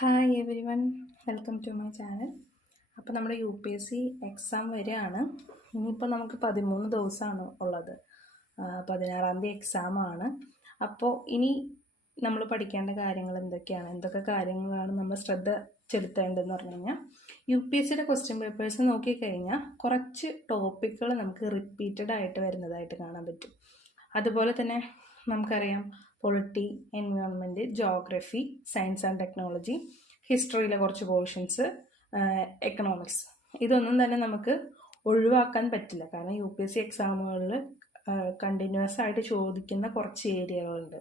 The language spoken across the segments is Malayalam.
Hi everyone, welcome to my channel. അപ്പോൾ നമ്മുടെ UPSC എക്സാം വരെയാണ്. ഇനിയിപ്പോൾ നമുക്ക് 13 ദിവസമാണ് ഉള്ളത്. 16-ാം തീയതി എക്സാമാണ്. അപ്പോൾ ഇനി നമ്മൾ പഠിക്കേണ്ട കാര്യങ്ങൾ എന്തൊക്കെ കാര്യങ്ങളാണ് നമ്മൾ ശ്രദ്ധ ചെലുത്തേണ്ടതെന്ന് പറഞ്ഞു കഴിഞ്ഞാൽ, UPSCയുടെ ക്വസ്റ്റ്യൻ പേപ്പേഴ്സ് നോക്കിക്കഴിഞ്ഞാൽ കുറച്ച് ടോപ്പിക്കുകൾ നമുക്ക് റിപ്പീറ്റഡ് ആയിട്ട് വരുന്നതായിട്ട് കാണാൻ പറ്റും. അതുപോലെ തന്നെ നമുക്കറിയാം polity, environment, geography, science and technology, ഹിസ്റ്ററിയിലെ കുറച്ച് പോർഷൻസ്, എക്കണോമിക്സ്, ഇതൊന്നും തന്നെ നമുക്ക് ഒഴിവാക്കാൻ പറ്റില്ല. കാരണം UPSC എക്സാമുകളിൽ കണ്ടിന്യൂസ് ആയിട്ട് ചോദിക്കുന്ന കുറച്ച് ഏരിയകളുണ്ട്,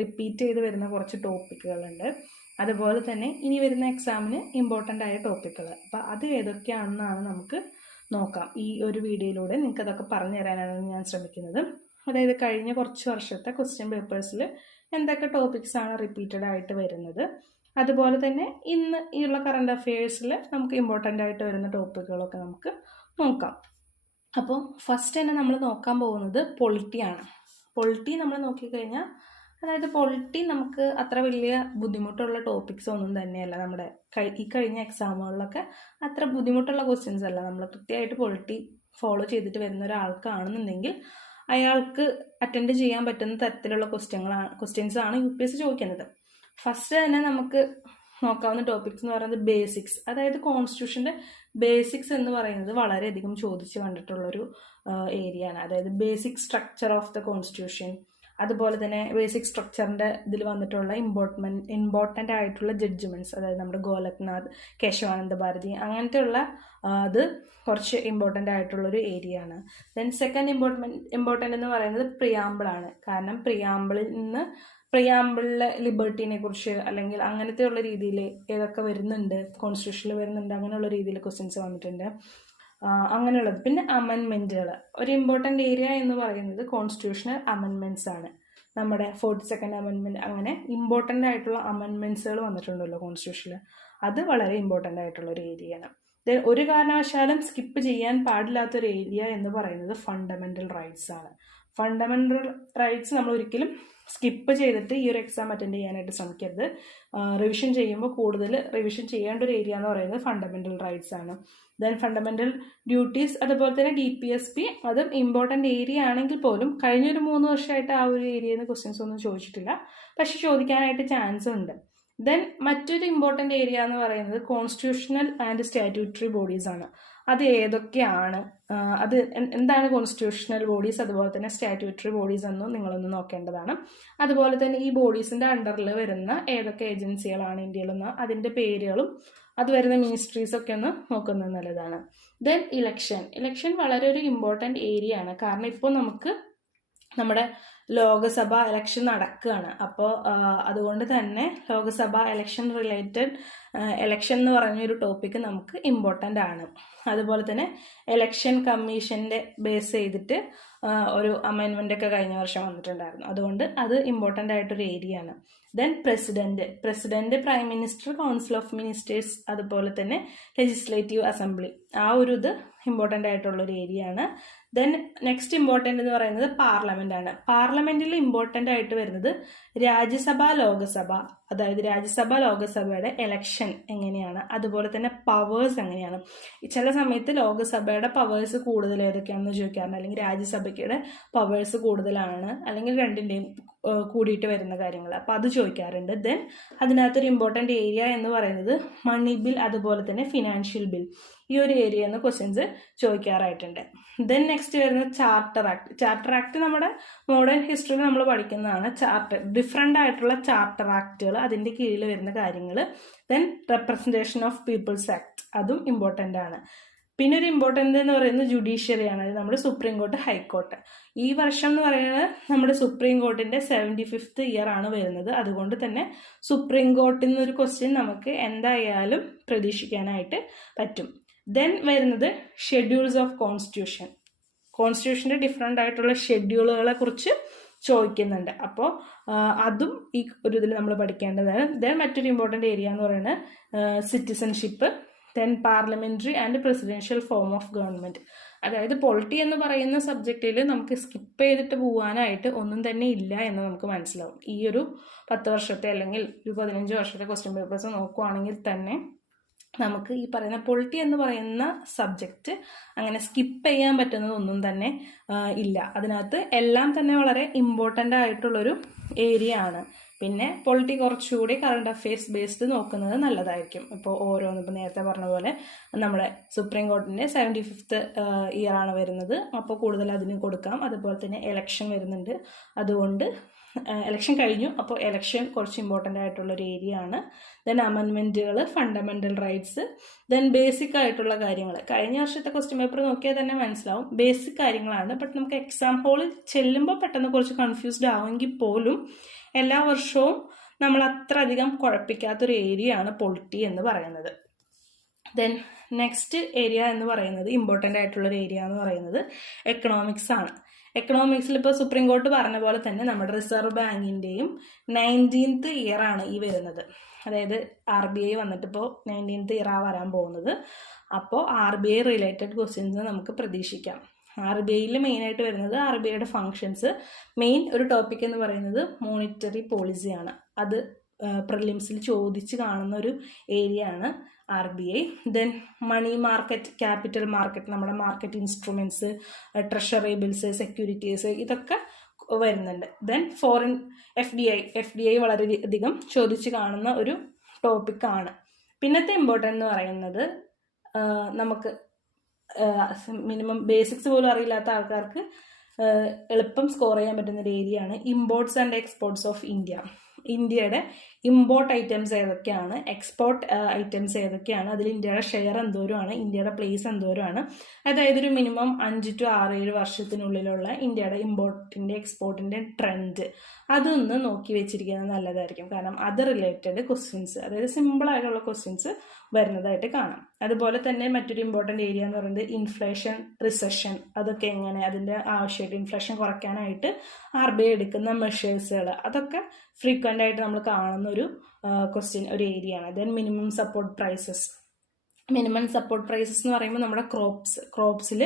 റിപ്പീറ്റ് ചെയ്ത് വരുന്ന കുറച്ച് ടോപ്പിക്കുകളുണ്ട്. അതുപോലെ തന്നെ ഇനി വരുന്ന എക്സാമിന് ഇമ്പോർട്ടൻ്റ് ആയ ടോപ്പിക്കുകൾ. അപ്പോൾ അത് ഏതൊക്കെയാണെന്നാണ് നമുക്ക് നോക്കാം. ഈ ഒരു വീഡിയോയിലൂടെ നിങ്ങൾക്ക് അതൊക്കെ പറഞ്ഞു തരാനാണ് ഞാൻ ശ്രമിക്കുന്നത്. അതായത് കഴിഞ്ഞ കുറച്ച് വർഷത്തെ ക്വസ്റ്റ്യൻ പേപ്പേഴ്സിൽ എന്തൊക്കെ ടോപ്പിക്സ് ആണ് റിപ്പീറ്റഡ് ആയിട്ട് വരുന്നത്, അതുപോലെ തന്നെ ഇന്ന് ഈ ഉള്ള കറണ്ട് അഫെയേഴ്സിൽ നമുക്ക് ഇമ്പോർട്ടൻ്റ് ആയിട്ട് വരുന്ന ടോപ്പിക്കുകളൊക്കെ നമുക്ക് നോക്കാം. അപ്പോൾ ഫസ്റ്റ് തന്നെ നമ്മൾ നോക്കാൻ പോകുന്നത് പൊളിറ്റിയാണ്. പൊളിറ്റി നമ്മൾ നോക്കിക്കഴിഞ്ഞാൽ, അതായത് പൊളിറ്റി നമുക്ക് അത്ര വലിയ ബുദ്ധിമുട്ടുള്ള ടോപ്പിക്സ് ഒന്നും തന്നെയല്ല. നമ്മുടെ ഈ കഴിഞ്ഞ എക്സാമുകളിലൊക്കെ അത്ര ബുദ്ധിമുട്ടുള്ള ക്വസ്റ്റ്യൻസ് അല്ല. നമ്മൾ കൃത്യമായിട്ട് പൊളിറ്റി ഫോളോ ചെയ്തിട്ട് വരുന്ന ഒരാൾക്കാണെന്നുണ്ടെങ്കിൽ അയാൾക്ക് അറ്റൻഡ് ചെയ്യാൻ പറ്റുന്ന തരത്തിലുള്ള ക്വസ്റ്റ്യൻസ് ആണ് UPSC ചോദിക്കുന്നത്. ഫസ്റ്റ് തന്നെ നമുക്ക് നോക്കാവുന്ന ടോപ്പിക്സ് എന്ന് പറയുന്നത് ബേസിക്സ്. അതായത് കോൺസ്റ്റിറ്റ്യൂഷൻ്റെ ബേസിക്സ് എന്ന് പറയുന്നത് വളരെയധികം ചോദിച്ച് കണ്ടിട്ടുള്ളൊരു ഏരിയ ആണ്. അതായത് basic structure of the constitution, അതുപോലെ തന്നെ ബേസിക് സ്ട്രക്ചറിൻ്റെ ഇതിൽ വന്നിട്ടുള്ള ഇമ്പോർട്ടൻ്റ് ആയിട്ടുള്ള ജഡ്ജ്മെൻറ്റ്സ്, അതായത് നമ്മുടെ ഗോലക്നാഥ്, കേശവാനന്ദ ഭാരതി, അങ്ങനത്തെ ഉള്ള അത് കുറച്ച് ഇമ്പോർട്ടൻ്റ് ആയിട്ടുള്ളൊരു ഏരിയ ആണ്. ദെൻ സെക്കൻഡ് ഇമ്പോർട്ടൻ്റ് എന്ന് പറയുന്നത് പ്രിയാമ്പിളാണ്. കാരണം പ്രിയാമ്പിളിലെ ലിബർട്ടീനെ കുറിച്ച് അല്ലെങ്കിൽ അങ്ങനത്തെ ഉള്ള രീതിയിൽ ഏതൊക്കെ വരുന്നുണ്ട്, കോൺസ്റ്റിറ്റ്യൂഷനിൽ വരുന്നുണ്ട്, അങ്ങനെയുള്ള രീതിയിൽ ക്വസ്റ്റ്യൻസ് വന്നിട്ടുണ്ട്. അങ്ങനെയുള്ളത്. പിന്നെ അമെൻമെൻറ്റുകൾ, ഒരു ഇമ്പോർട്ടൻ്റ് ഏരിയ എന്ന് പറയുന്നത് കോൺസ്റ്റിറ്റ്യൂഷണൽ അമെൻമെൻറ്റ്സ് ആണ്. നമ്മുടെ 42nd അമെൻമെൻറ്റ്, അങ്ങനെ ഇമ്പോർട്ടൻ്റ് ആയിട്ടുള്ള അമെൻമെൻറ്റ്സുകൾ വന്നിട്ടുണ്ടല്ലോ കോൺസ്റ്റിറ്റ്യൂഷനിൽ, അത് വളരെ ഇമ്പോർട്ടൻ്റ് ആയിട്ടുള്ള ഒരു ഏരിയയാണ്. ഒരു കാരണവശാലും സ്കിപ്പ് ചെയ്യാൻ പാടില്ലാത്തൊരു ഏരിയ എന്ന് പറയുന്നത് ഫണ്ടമെൻ്റൽ റൈറ്റ്സ് ആണ്. ഫണ്ടമെൻ്റൽ റൈറ്റ്സ് നമ്മൾ ഒരിക്കലും സ്കിപ്പ് ചെയ്തിട്ട് ഈ ഒരു എക്സാം അറ്റൻഡ് ചെയ്യാനായിട്ട് ശ്രമിക്കരുത്. റിവിഷൻ ചെയ്യുമ്പോൾ കൂടുതൽ റിവിഷൻ ചെയ്യേണ്ട ഒരു ഏരിയ എന്ന് പറയുന്നത് ഫണ്ടമെൻ്റൽ റൈറ്റ്സ് ആണ്. ദെൻ ഫണ്ടമെൻ്റൽ ഡ്യൂട്ടീസ്, അതുപോലെ തന്നെ DPSP, അതും ഇമ്പോർട്ടൻ്റ് ഏരിയ ആണെങ്കിൽ പോലും കഴിഞ്ഞൊരു 3 വർഷമായിട്ട് ആ ഒരു ഏരിയയിൽ നിന്ന് ക്വസ്റ്റ്യൻസ് ഒന്നും ചോദിച്ചിട്ടില്ല, പക്ഷെ ചോദിക്കാനായിട്ട് ചാൻസ് ഉണ്ട്. ദെൻ മറ്റൊരു ഇമ്പോർട്ടൻ്റ് ഏരിയ എന്ന് പറയുന്നത് കോൺസ്റ്റിറ്റ്യൂഷണൽ ആൻഡ് സ്റ്റാറ്റ്യൂട്ടറി ബോഡീസ് ആണ്. അത് ഏതൊക്കെയാണ്, അത് എന്താണ് കോൺസ്റ്റിറ്റ്യൂഷണൽ ബോഡീസ്, അതുപോലെ തന്നെ സ്റ്റാറ്റ്യൂട്ടറി ബോഡീസ് എന്നും നിങ്ങളൊന്ന് നോക്കേണ്ടതാണ്. അതുപോലെ തന്നെ ഈ ബോഡീസിൻ്റെ അണ്ടറിൽ വരുന്ന ഏതൊക്കെ ഏജൻസികളാണ് ഇന്ത്യയിലെന്ന് അതിൻ്റെ പേരുകളും അത് വരുന്ന മിനിസ്ട്രീസൊക്കെ ഒന്ന് നോക്കുന്നത് നല്ലതാണ്. ദെൻ ഇലക്ഷൻ വളരെ ഒരു ഇമ്പോർട്ടൻ്റ് ഏരിയ ആണ്. കാരണം ഇപ്പോൾ നമുക്ക് നമ്മുടെ ലോകസഭ ഇലക്ഷൻ നടക്കുകയാണ്. അപ്പോൾ അതുകൊണ്ട് തന്നെ ലോകസഭ ഇലക്ഷൻ റിലേറ്റഡ് ഇലക്ഷൻ എന്ന് പറഞ്ഞൊരു ടോപ്പിക്ക് നമുക്ക് ഇമ്പോർട്ടൻ്റ് ആണ്. അതുപോലെ തന്നെ ഇലക്ഷൻ കമ്മീഷൻ്റെ ബേസ് ചെയ്തിട്ട് ഒരു അമെൻമെൻ്റ് ഒക്കെ കഴിഞ്ഞ വർഷം വന്നിട്ടുണ്ടായിരുന്നു. അതുകൊണ്ട് അത് ഇമ്പോർട്ടൻ്റ് ആയിട്ടൊരു ഏരിയ ആണ്. Then president, prime minister, council of ministers, അതുപോലെ തന്നെ ലെജിസ്ലേറ്റീവ് അസംബ്ലി, ആ ഒരു ഇത് ഇമ്പോർട്ടൻ്റ് ആയിട്ടുള്ളൊരു ഏരിയ ആണ്. ദെൻ നെക്സ്റ്റ് ഇമ്പോർട്ടൻ്റ് എന്ന് പറയുന്നത് പാർലമെൻ്റ് ആണ്. പാർലമെൻറ്റിൽ ഇമ്പോർട്ടൻ്റ് ആയിട്ട് വരുന്നത് രാജ്യസഭ, ലോകസഭ, അതായത് രാജ്യസഭ ലോകസഭയുടെ എലക്ഷൻ എങ്ങനെയാണ്, അതുപോലെ തന്നെ പവേഴ്സ് എങ്ങനെയാണ്. ചില സമയത്ത് ലോകസഭയുടെ പവേഴ്സ് കൂടുതൽ ഏതൊക്കെയാണെന്ന് ചോദിക്കാറുണ്ട്, അല്ലെങ്കിൽ രാജ്യസഭയ്ക്കുടെ പവേഴ്സ് കൂടുതലാണ്, അല്ലെങ്കിൽ രണ്ടിൻ്റെയും കൂടിയിട്ട് വരുന്ന കാര്യങ്ങൾ, അപ്പോൾ അത് ചോദിക്കാറുണ്ട്. ദെൻ അതിനകത്തൊരു ഇമ്പോർട്ടൻ്റ് ഏരിയ എന്ന് പറയുന്നത് മണി ബിൽ, അതുപോലെ തന്നെ ഫിനാൻഷ്യൽ ബിൽ, ഈ ഒരു ഏരിയയിൽ നിന്ന് ക്വസ്റ്റ്യൻസ് ചോദിക്കാറായിട്ടുണ്ട്. ദെൻ നെക്സ്റ്റ് വരുന്നത് ചാർട്ടർ ആക്ട് നമ്മുടെ മോഡേൺ ഹിസ്റ്ററിയിൽ നമ്മൾ പഠിക്കുന്നതാണ്. ഡിഫറെൻ്റ് ആയിട്ടുള്ള ചാർട്ടർ ആക്ടുകൾ, അതിൻ്റെ കീഴിൽ വരുന്ന കാര്യങ്ങൾ. Then representation of people's act, അതും ഇമ്പോർട്ടൻ്റ് ആണ്. പിന്നെ ഒരു ഇമ്പോർട്ടൻ്റ് എന്ന് പറയുന്നത് ജുഡീഷ്യറിയാണ്. അത് നമ്മുടെ സുപ്രീം കോർട്ട്, ഹൈക്കോർട്ട്. ഈ വർഷം എന്ന് പറയുന്നത് നമ്മുടെ സുപ്രീം കോർട്ടിൻ്റെ 75th ഇയർ ആണ് വരുന്നത്. അതുകൊണ്ട് തന്നെ സുപ്രീം കോർട്ടിൽ നിന്നൊരു ക്വസ്റ്റ്യൻ നമുക്ക് എന്തായാലും പ്രതീക്ഷിക്കാനായിട്ട് പറ്റും. ദെൻ വരുന്നത് ഷെഡ്യൂൾസ് ഓഫ് കോൺസ്റ്റിറ്റ്യൂഷൻ്റെ ഡിഫറെൻ്റ് ആയിട്ടുള്ള ഷെഡ്യൂളുകളെ കുറിച്ച് ചോദിക്കുന്നുണ്ട്. അപ്പോൾ അതും ഈ ഒരു ഇതിൽ നമ്മൾ പഠിക്കേണ്ടതാണ്. ദെൻ മറ്റൊരു ഇമ്പോർട്ടൻ്റ് ഏരിയ എന്ന് പറയുന്നത് citizenship, then parliamentary and presidential form of government, അതായത് പൊളിറ്റി എന്ന് പറയുന്ന സബ്ജക്റ്റിൽ നമുക്ക് സ്കിപ്പ് ചെയ്തിട്ട് പോകാനായിട്ട് ഒന്നും തന്നെ ഇല്ല എന്ന് നമുക്ക് മനസ്സിലാവും. ഈ ഒരു 10 വർഷത്തെ അല്ലെങ്കിൽ ഒരു 15 വർഷത്തെ ക്വസ്റ്റ്യൻ പേപ്പേഴ്സ് നോക്കുവാണെങ്കിൽ തന്നെ നമുക്ക് ഈ പറയുന്ന പൊളിറ്റി എന്ന് പറയുന്ന സബ്ജക്റ്റ് അങ്ങനെ സ്കിപ്പ് ചെയ്യാൻ പറ്റുന്നതൊന്നും തന്നെ ഇല്ല. അതിനകത്ത് എല്ലാം തന്നെ വളരെ ഇമ്പോർട്ടൻ്റ് ആയിട്ടുള്ളൊരു ഏരിയ ആണ്. പിന്നെ പൊളിറ്റി കുറച്ചുകൂടി കറണ്ട് അഫെയർസ് ബേസ്ഡ് നോക്കുന്നത് നല്ലതായിരിക്കും. ഇപ്പോൾ ഓരോന്നും ഇപ്പോൾ നേരത്തെ പറഞ്ഞ പോലെ നമ്മുടെ സുപ്രീം കോടതിൻ്റെ 75th ഇയറാണ് വരുന്നത്, അപ്പോൾ കൂടുതൽ അതിന് കൊടുക്കാം. അതുപോലെ തന്നെ എലക്ഷൻ വരുന്നുണ്ട്, അതുകൊണ്ട് എലക്ഷൻ കഴിഞ്ഞു, അപ്പോൾ എലക്ഷൻ കുറച്ച് ഇമ്പോർട്ടൻ്റ് ആയിട്ടുള്ളൊരു ഏരിയ ആണ്. ദെൻ അമെൻമെൻറ്റുകൾ, ഫണ്ടമെൻ്റൽ റൈറ്റ്സ്, ദെൻ ബേസിക് ആയിട്ടുള്ള കാര്യങ്ങൾ. കഴിഞ്ഞ വർഷത്തെ ക്വസ്റ്റ്യൻ പേപ്പർ നോക്കിയാൽ തന്നെ മനസ്സിലാവും ബേസിക് കാര്യങ്ങളാണ്. ബട്ട് നമുക്ക് എക്സാം ഹോളിൽ ചെല്ലുമ്പോൾ പെട്ടെന്ന് കുറച്ച് കൺഫ്യൂസ്ഡ് ആവുമെങ്കിൽ പോലും എല്ലാ വർഷവും നമ്മൾ അത്ര അധികം കുഴപ്പിക്കാത്തൊരു ഏരിയ ആണ് പൊളിറ്റി എന്ന് പറയുന്നത്. ദെൻ നെക്സ്റ്റ് ഏരിയ എന്ന് പറയുന്നത്, ഇമ്പോർട്ടൻ്റ് ആയിട്ടുള്ളൊരു ഏരിയ എന്ന് പറയുന്നത് എക്കണോമിക്സ് ആണ്. എക്കണോമിക്സിൽ ഇപ്പോൾ സുപ്രീം കോർട്ട് പറഞ്ഞ പോലെ തന്നെ നമ്മുടെ റിസർവ് ബാങ്കിൻ്റെയും 19th ഇയർ ആണ് ഈ വരുന്നത്. അതായത് RBI വന്നിട്ട് ഇപ്പോൾ 19th ഇയർ വരാൻ പോകുന്നത്. അപ്പോൾ RBI റിലേറ്റഡ് ക്വസ്റ്റ്യൻസ് നമുക്ക് പ്രതീക്ഷിക്കാം. RBIയിൽ മെയിനായിട്ട് വരുന്നത് RBIയുടെ ഫങ്ഷൻസ്. മെയിൻ ഒരു ടോപ്പിക് എന്ന് പറയുന്നത് മോണിറ്ററി പോളിസിയാണ്. അത് പ്രിലിംസിൽ ചോദിച്ച് കാണുന്ന ഒരു ഏരിയ ആണ് RBI. Then money market, capital market, നമ്മുടെ market instruments, treasury bills, securities, ഇതൊക്കെ വരുന്നുണ്ട്. ദെൻ ഫോറിൻ FDI വളരെയധികം ചോദിച്ച് കാണുന്ന ഒരു ടോപ്പിക്കാണ്. പിന്നത്തെ ഇമ്പോർട്ടൻ്റ് എന്ന് പറയുന്നത് നമുക്ക് മിനിമം ബേസിക്സ് പോലും അറിയില്ലാത്ത ആൾക്കാർക്ക് എളുപ്പം സ്കോർ ചെയ്യാൻ പറ്റുന്ന ഒരു ഏരിയ ആണ് imports and exports of India. ഇന്ത്യയുടെ ഇമ്പോർട്ട് ഐറ്റംസ് ഏതൊക്കെയാണ്, എക്സ്പോർട്ട് ഐറ്റംസ് ഏതൊക്കെയാണ്, അതിൽ ഇന്ത്യയുടെ ഷെയർ എന്തോരമാണ്, ഇന്ത്യയുടെ പ്ലേസ് എന്തോരമാണ്. അതായത് ഒരു മിനിമം 5 to 6-7 വർഷത്തിനുള്ളിലുള്ള ഇന്ത്യയുടെ ഇമ്പോർട്ടിൻ്റെ എക്സ്പോർട്ടിൻ്റെ ട്രെൻഡ് അതൊന്ന് നോക്കി വെച്ചിരിക്കുന്നത് നല്ലതായിരിക്കും. കാരണം അത് റിലേറ്റഡ് ക്വസ്റ്റ്യൻസ്, അതായത് സിമ്പിളായിട്ടുള്ള ക്വസ്റ്റ്യൻസ് വരുന്നതായിട്ട് കാണാം. അതുപോലെ തന്നെ മറ്റൊരു ഇമ്പോർട്ടൻ്റ് ഏരിയ എന്ന് പറയുന്നത് ഇൻഫ്ലേഷൻ, റിസഷൻ, അതൊക്കെ എങ്ങനെ, അതിൻ്റെ ആവശ്യമായിട്ട് ഇൻഫ്ലേഷൻ കുറയ്ക്കാനായിട്ട് RBI എടുക്കുന്ന മെഷേഴ്സുകൾ, അതൊക്കെ ഫ്രീക്വൻ്റ് ആയിട്ട് നമ്മൾ കാണുന്ന ഒരു ക്വസ്റ്റ്യൻ, ഒരു ഏരിയ ആണ്. Then minimum support prices. Minimum support prices എന്ന് പറയുമ്പോൾ നമ്മുടെ ക്രോപ്സിൽ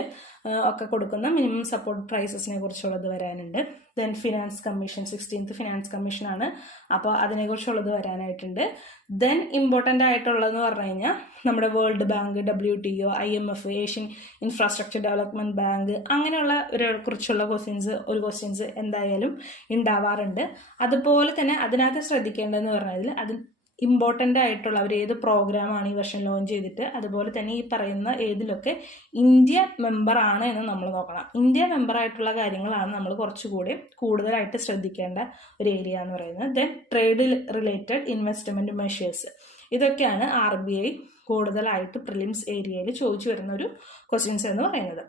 ഒക്കെ കൊടുക്കുന്ന മിനിമം സപ്പോർട്ട് പ്രൈസസിനെ കുറിച്ചുള്ളത് വരാനുണ്ട്. Then finance commission, 16th finance കമ്മീഷനാണ്, അപ്പോൾ അതിനെക്കുറിച്ചുള്ളത് വരാനായിട്ടുണ്ട്. ദെൻ ഇമ്പോർട്ടൻ്റ് ആയിട്ടുള്ളതെന്ന് പറഞ്ഞു കഴിഞ്ഞാൽ നമ്മുടെ world bank, WTO, IMF, Asian infrastructure development bank, അങ്ങനെയുള്ള കുറിച്ചുള്ള ക്വസ്റ്റ്യൻസ് എന്തായാലും ഉണ്ടാവാറുണ്ട്. അതുപോലെ തന്നെ അതിനകത്ത് ശ്രദ്ധിക്കേണ്ടതെന്ന് പറഞ്ഞാൽ അത് ഇമ്പോർട്ടൻ്റ് ആയിട്ടുള്ള അവർ ഏത് പ്രോഗ്രാമാണ് ഈ വർഷം ലോഞ്ച് ചെയ്തിട്ട്, അതുപോലെ തന്നെ ഈ പറയുന്ന ഏതിലൊക്കെ ഇന്ത്യ മെമ്പറാണ് എന്ന് നമ്മൾ നോക്കണം. ഇന്ത്യ മെമ്പറായിട്ടുള്ള കാര്യങ്ങളാണ് നമ്മൾ കുറച്ചുകൂടി കൂടുതലായിട്ട് ശ്രദ്ധിക്കേണ്ട ഒരു ഏരിയ എന്ന് പറയുന്നത്. Then trade related investment measures, ഇതൊക്കെയാണ് RBI കൂടുതലായിട്ട് പ്രിലിംസ് ഏരിയയിൽ ചോദിച്ചു വരുന്ന ഒരു ക്വസ്റ്റ്യൻസ് എന്ന് പറയുന്നത്.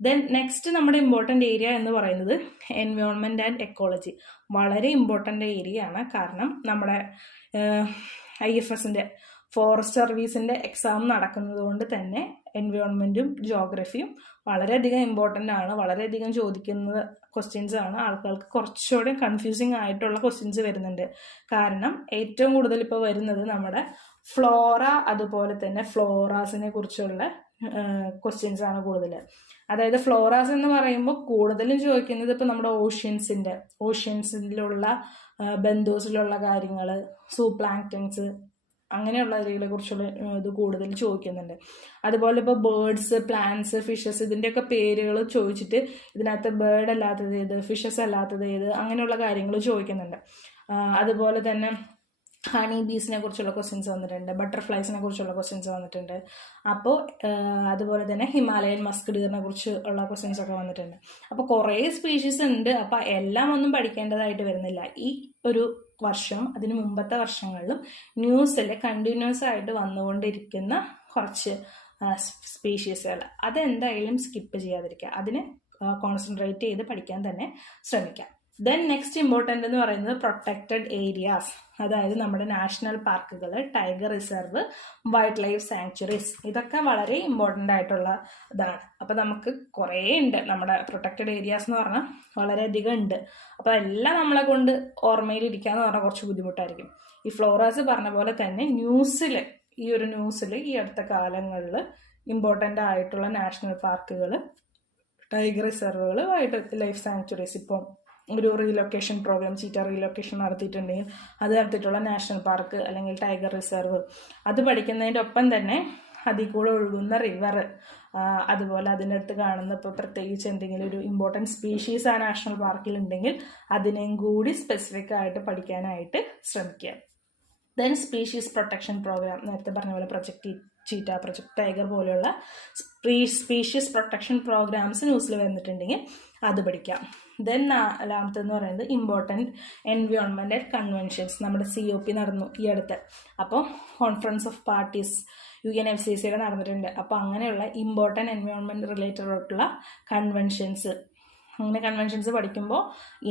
ദെൻ നെക്സ്റ്റ് നമ്മുടെ ഇമ്പോർട്ടൻ്റ് ഏരിയ എന്ന് പറയുന്നത് എൻവയോൺമെൻറ്റ് ആൻഡ് എക്കോളജി. വളരെ ഇമ്പോർട്ടൻ്റ് ഏരിയ ആണ്. കാരണം നമ്മുടെ IFSൻ്റെ ഫോറസ്റ്റ് സർവീസിൻ്റെ എക്സാം നടക്കുന്നത് കൊണ്ട് തന്നെ എൻവയോൺമെൻറ്റും ജിയോഗ്രഫിയും വളരെയധികം ഇമ്പോർട്ടൻ്റ് ആണ്. വളരെയധികം ചോദിക്കുന്ന ക്വസ്റ്റ്യൻസ് ആണ്. ആൾക്കാർക്ക് കുറച്ചുകൂടെ കൺഫ്യൂസിങ് ആയിട്ടുള്ള ക്വസ്റ്റ്യൻസ് വരുന്നുണ്ട്. കാരണം ഏറ്റവും കൂടുതൽ ഇപ്പോൾ വരുന്നത് നമ്മുടെ ഫ്ലോറ, അതുപോലെ തന്നെ ഫ്ലോറാസിനെ കുറിച്ചുള്ള ക്വസ്റ്റ്യൻസ് ആണ് കൂടുതൽ. അതായത് ഫ്ലോറാസ് എന്ന് പറയുമ്പോൾ കൂടുതലും ചോദിക്കുന്നത് ഇപ്പോൾ നമ്മുടെ ഓഷ്യൻസിലുള്ള ബെന്തോസിലുള്ള കാര്യങ്ങൾ, സൂപ്ലാങ്ക്ടൺസ്, അങ്ങനെയുള്ള ഇതിനെ കുറിച്ചുള്ള ഇത് കൂടുതൽ ചോദിക്കുന്നുണ്ട്. അതുപോലെ ഇപ്പോൾ ബേർഡ്സ്, പ്ലാന്റ്സ്, ഫിഷസ്, ഇതിൻ്റെയൊക്കെ പേരുകൾ ചോദിച്ചിട്ട് ഇതിനകത്ത് ബേർഡ് അല്ലാത്തത് ഏത്, ഫിഷസ് അല്ലാത്തത് ഏത്, അങ്ങനെയുള്ള കാര്യങ്ങൾ ചോദിക്കുന്നുണ്ട്. അതുപോലെ തന്നെ ഹണി ബീസിനെ കുറിച്ചുള്ള ക്വസ്റ്റ്യൻസ് വന്നിട്ടുണ്ട്, ബട്ടർഫ്ലൈസിനെ കുറിച്ചുള്ള ക്വസ്റ്റ്യൻസ് വന്നിട്ടുണ്ട്. അപ്പോൾ അതുപോലെ തന്നെ ഹിമാലയൻ മസ്ക് ഡീറിനെ കുറിച്ച് ഉള്ള ക്വസ്റ്റ്യൻസ് ഒക്കെ വന്നിട്ടുണ്ട്. അപ്പോൾ കുറേ സ്പീഷീസ് ഉണ്ട്. അപ്പോൾ എല്ലാം ഒന്നും പഠിക്കേണ്ടതായിട്ട് വരുന്നില്ല. ഈ ഒരു വർഷം അതിന് മുമ്പത്തെ വർഷങ്ങളിലും ന്യൂസിൽ കണ്ടിന്യൂസ് ആയിട്ട് വന്നുകൊണ്ടിരിക്കുന്ന കുറച്ച് സ്പീഷീസുകൾ, അതെന്തായാലും സ്കിപ്പ് ചെയ്യാതിരിക്കുക. അതിനെ കോൺസെൻട്രേറ്റ് ചെയ്ത് പഠിക്കാൻ തന്നെ ശ്രമിക്കാം. ദെൻ നെക്സ്റ്റ് ഇമ്പോർട്ടൻ്റ് എന്ന് പറയുന്നത് പ്രൊട്ടക്റ്റഡ് ഏരിയാസ്, അതായത് നമ്മുടെ നാഷണൽ പാർക്കുകൾ, tiger reserve, wild life sanctuaries, ഇതൊക്കെ വളരെ ഇമ്പോർട്ടൻ്റ് ആയിട്ടുള്ള ഇതാണ്. അപ്പോൾ നമുക്ക് കുറേ ഉണ്ട്. നമ്മുടെ പ്രൊട്ടക്റ്റഡ് ഏരിയാസ് എന്ന് പറഞ്ഞാൽ വളരെയധികം ഉണ്ട്. അപ്പോൾ എല്ലാം നമ്മളെ കൊണ്ട് ഓർമ്മയിലിരിക്കുക എന്ന് പറഞ്ഞാൽ കുറച്ച് ബുദ്ധിമുട്ടായിരിക്കും. ഈ ഫ്ലോറാസ് പറഞ്ഞ പോലെ തന്നെ ഈ ഒരു ന്യൂസിൽ ഈ അടുത്ത കാലങ്ങളിൽ ഇമ്പോർട്ടൻ്റ് ആയിട്ടുള്ള നാഷണൽ പാർക്കുകൾ ടൈഗർ റിസർവുകൾ, വൈൽഡ് ലൈഫ് സാങ്ച്വറീസ്. ഇപ്പോൾ ഒരു റീലൊക്കേഷൻ പ്രോഗ്രാം, ചീറ്റ റീലൊക്കേഷൻ നടത്തിയിട്ടുണ്ടെങ്കിൽ അത് നടത്തിയിട്ടുള്ള നാഷണൽ പാർക്ക് അല്ലെങ്കിൽ ടൈഗർ റിസർവ്, അത് പഠിക്കുന്നതിൻ്റെ ഒപ്പം തന്നെ അതിൽ കൂടെ ഒഴുകുന്ന റിവർ, അതുപോലെ അതിൻ്റെ അടുത്ത് കാണുന്ന ഇപ്പോൾ പ്രത്യേകിച്ച് എന്തെങ്കിലും ഒരു ഇമ്പോർട്ടൻറ്റ് സ്പീഷീസ് ആ നാഷണൽ പാർക്കിൽ ഉണ്ടെങ്കിൽ അതിനെയും കൂടി സ്പെസിഫിക് ആയിട്ട് പഠിക്കാനായിട്ട് ശ്രമിക്കുക. ദെൻ സ്പീഷീസ് പ്രൊട്ടക്ഷൻ പ്രോഗ്രാം, നേരത്തെ പറഞ്ഞ പോലെ പ്രൊജക്റ്റ് ചീറ്റ, പ്രൊജക്ട് ടൈഗർ പോലെയുള്ള സ്പീഷീസ് പ്രൊട്ടക്ഷൻ പ്രോഗ്രാംസ് ന്യൂസിൽ വന്നിട്ടുണ്ടെങ്കിൽ അത് പഠിക്കാം. ദെൻ നാലാമത്തെന്ന് പറയുന്നത് ഇമ്പോർട്ടൻറ്റ് എൻവയോൺമെൻറ്റൽ കൺവെൻഷൻസ്. നമ്മുടെ COP നടന്നു ഈ അടുത്ത്, അപ്പോൾ കോൺഫറൻസ് ഓഫ് പാർട്ടീസ് UNFCCയുടെ നടന്നിട്ടുണ്ട്. അപ്പോൾ അങ്ങനെയുള്ള ഇമ്പോർട്ടൻറ്റ് എൻവയോൺമെൻറ്റ് റിലേറ്റഡ് ആയിട്ടുള്ള കൺവെൻഷൻസ്, അങ്ങനെ കൺവെൻഷൻസ് പഠിക്കുമ്പോൾ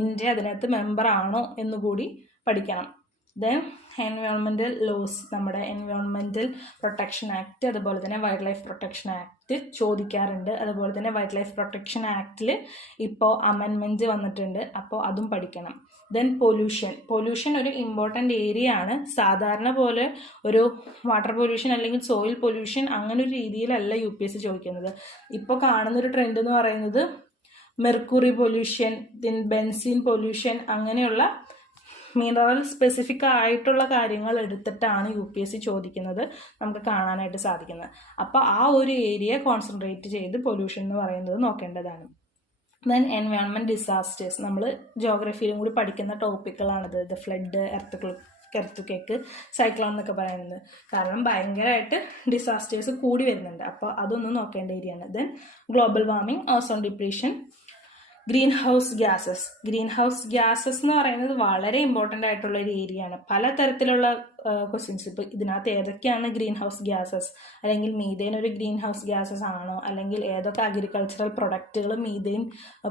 ഇന്ത്യ അതിനകത്ത് മെമ്പർ ആണോ എന്നുകൂടി പഠിക്കണം. ദെൻ എൻവയോൺമെൻറ്റൽ ലോസ്, നമ്മുടെ എൻവയോൺമെൻറ്റൽ പ്രൊട്ടക്ഷൻ ആക്ട്, അതുപോലെ തന്നെ വൈൽഡ് ലൈഫ് പ്രൊട്ടക്ഷൻ ആക്ട് ചോദിക്കാറുണ്ട്. അതുപോലെ തന്നെ വൈൽഡ് ലൈഫ് പ്രൊട്ടക്ഷൻ ആക്ടിൽ ഇപ്പോൾ അമെൻമെൻറ്റ് വന്നിട്ടുണ്ട്, അപ്പോൾ അതും പഠിക്കണം. ദെൻ പൊല്യൂഷൻ ഒരു ഇമ്പോർട്ടൻ്റ് ഏരിയ ആണ്. സാധാരണ പോലെ ഒരു വാട്ടർ പൊല്യൂഷൻ അല്ലെങ്കിൽ സോയിൽ പൊല്യൂഷൻ അങ്ങനെ ഒരു രീതിയിലല്ല UPSC ചോദിക്കുന്നത്. ഇപ്പോൾ കാണുന്നൊരു ട്രെൻഡ് എന്ന് പറയുന്നത് mercury pollution, then benzene pollution, അങ്ങനെയുള്ള മിനറൽ സ്പെസിഫിക് ആയിട്ടുള്ള കാര്യങ്ങൾ എടുത്തിട്ടാണ് UPSC ചോദിക്കുന്നത്, നമുക്ക് കാണാനായിട്ട് സാധിക്കുന്നത്. അപ്പോൾ ആ ഒരു ഏരിയ കോൺസെൻട്രേറ്റ് ചെയ്ത് പൊല്യൂഷൻ എന്ന് പറയുന്നത് നോക്കേണ്ടതാണ്. ദെൻ എൻവയോൺമെൻറ്റ് ഡിസാസ്റ്റേഴ്സ്, നമ്മൾ ജോഗ്രഫിയിലും കൂടി പഠിക്കുന്ന ടോപ്പിക്കുകളാണിത്. ഇത് ഫ്ലഡ്, എർത്ത് സൈക്ലോൺ എന്നൊക്കെ പറയുന്നത്. കാരണം ഭയങ്കരമായിട്ട് ഡിസാസ്റ്റേഴ്സ് കൂടി വരുന്നുണ്ട്, അപ്പോൾ അതൊന്നും നോക്കേണ്ട ഏരിയയാണ്. Then global warming, ozone depletion, green house gases എന്ന് പറയുന്നത് വളരെ ഇമ്പോർട്ടൻ്റ് ആയിട്ടുള്ള ഒരു ഏരിയ ആണ്. പലതരത്തിലുള്ള ക്വസ്റ്റ്യൻസ്, ഇപ്പോൾ ഇതിനകത്ത് ഏതൊക്കെയാണ് ഗ്രീൻ ഹൗസ് ഗ്യാസസ്, അല്ലെങ്കിൽ മീഥെയിൻ ഒരു ഗ്രീൻ ഹൗസ് ഗ്യാസസ് ആണോ, അല്ലെങ്കിൽ ഏതൊക്കെ അഗ്രികൾച്ചറൽ പ്രൊഡക്റ്റുകൾ മീഥെയിൻ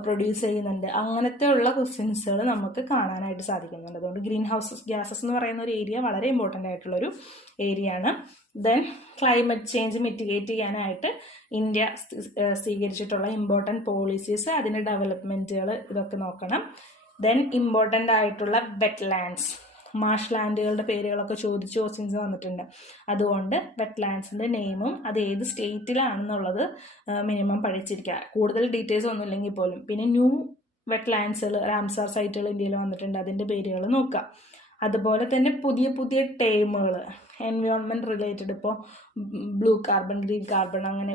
പ്രൊഡ്യൂസ് ചെയ്യുന്നുണ്ട്, അങ്ങനത്തെ ഉള്ള ക്വസ്റ്റ്യൻസുകൾ നമുക്ക് കാണാനായിട്ട് സാധിക്കുന്നുണ്ട്. അതുകൊണ്ട് ഗ്രീൻ ഹൗസ് ഗ്യാസസ് എന്ന് പറയുന്ന ഒരു ഏരിയ വളരെ ഇമ്പോർട്ടൻ്റ് ആയിട്ടുള്ളൊരു ഏരിയ ആണ്. ദെൻ ക്ലൈമറ്റ് ചേഞ്ച് മിറ്റിഗേറ്റ് ചെയ്യാനായിട്ട് ഇന്ത്യ സ്വീകരിച്ചിട്ടുള്ള ഇമ്പോർട്ടൻറ്റ് പോളിസീസ്, അതിൻ്റെ ഡെവലപ്മെൻറ്റുകൾ, ഇതൊക്കെ നോക്കണം. ദെൻ ഇമ്പോർട്ടൻ്റ് ആയിട്ടുള്ള വെറ്റ്ലാൻഡ്സ്, മാർഷ് ലാൻഡുകളുടെ പേരുകളൊക്കെ ചോദിച്ച് ക്വസ്റ്റ്യൻസ് വന്നിട്ടുണ്ട്. അതുകൊണ്ട് വെറ്റ്ലാൻഡ്സിൻ്റെ നെയിമും അത് ഏത് സ്റ്റേറ്റിലാണെന്നുള്ളത് മിനിമം പഠിച്ചിരിക്കുക, കൂടുതൽ ഡീറ്റെയിൽസ് ഒന്നും ഇല്ലെങ്കിൽ പോലും. പിന്നെ ന്യൂ വെറ്റ്ലാൻഡ്സുകൾ, റാംസാർ സൈറ്റുകൾ ഇന്ത്യയിൽ വന്നിട്ടുണ്ട്, അതിൻ്റെ പേരുകൾ നോക്കുക. അതുപോലെ തന്നെ പുതിയ പുതിയ ടേമുകൾ എൻവയോൺമെൻറ്റ് റിലേറ്റഡ്, ഇപ്പോൾ ബ്ലൂ കാർബൺ, ഗ്രീൻ കാർബൺ, അങ്ങനെ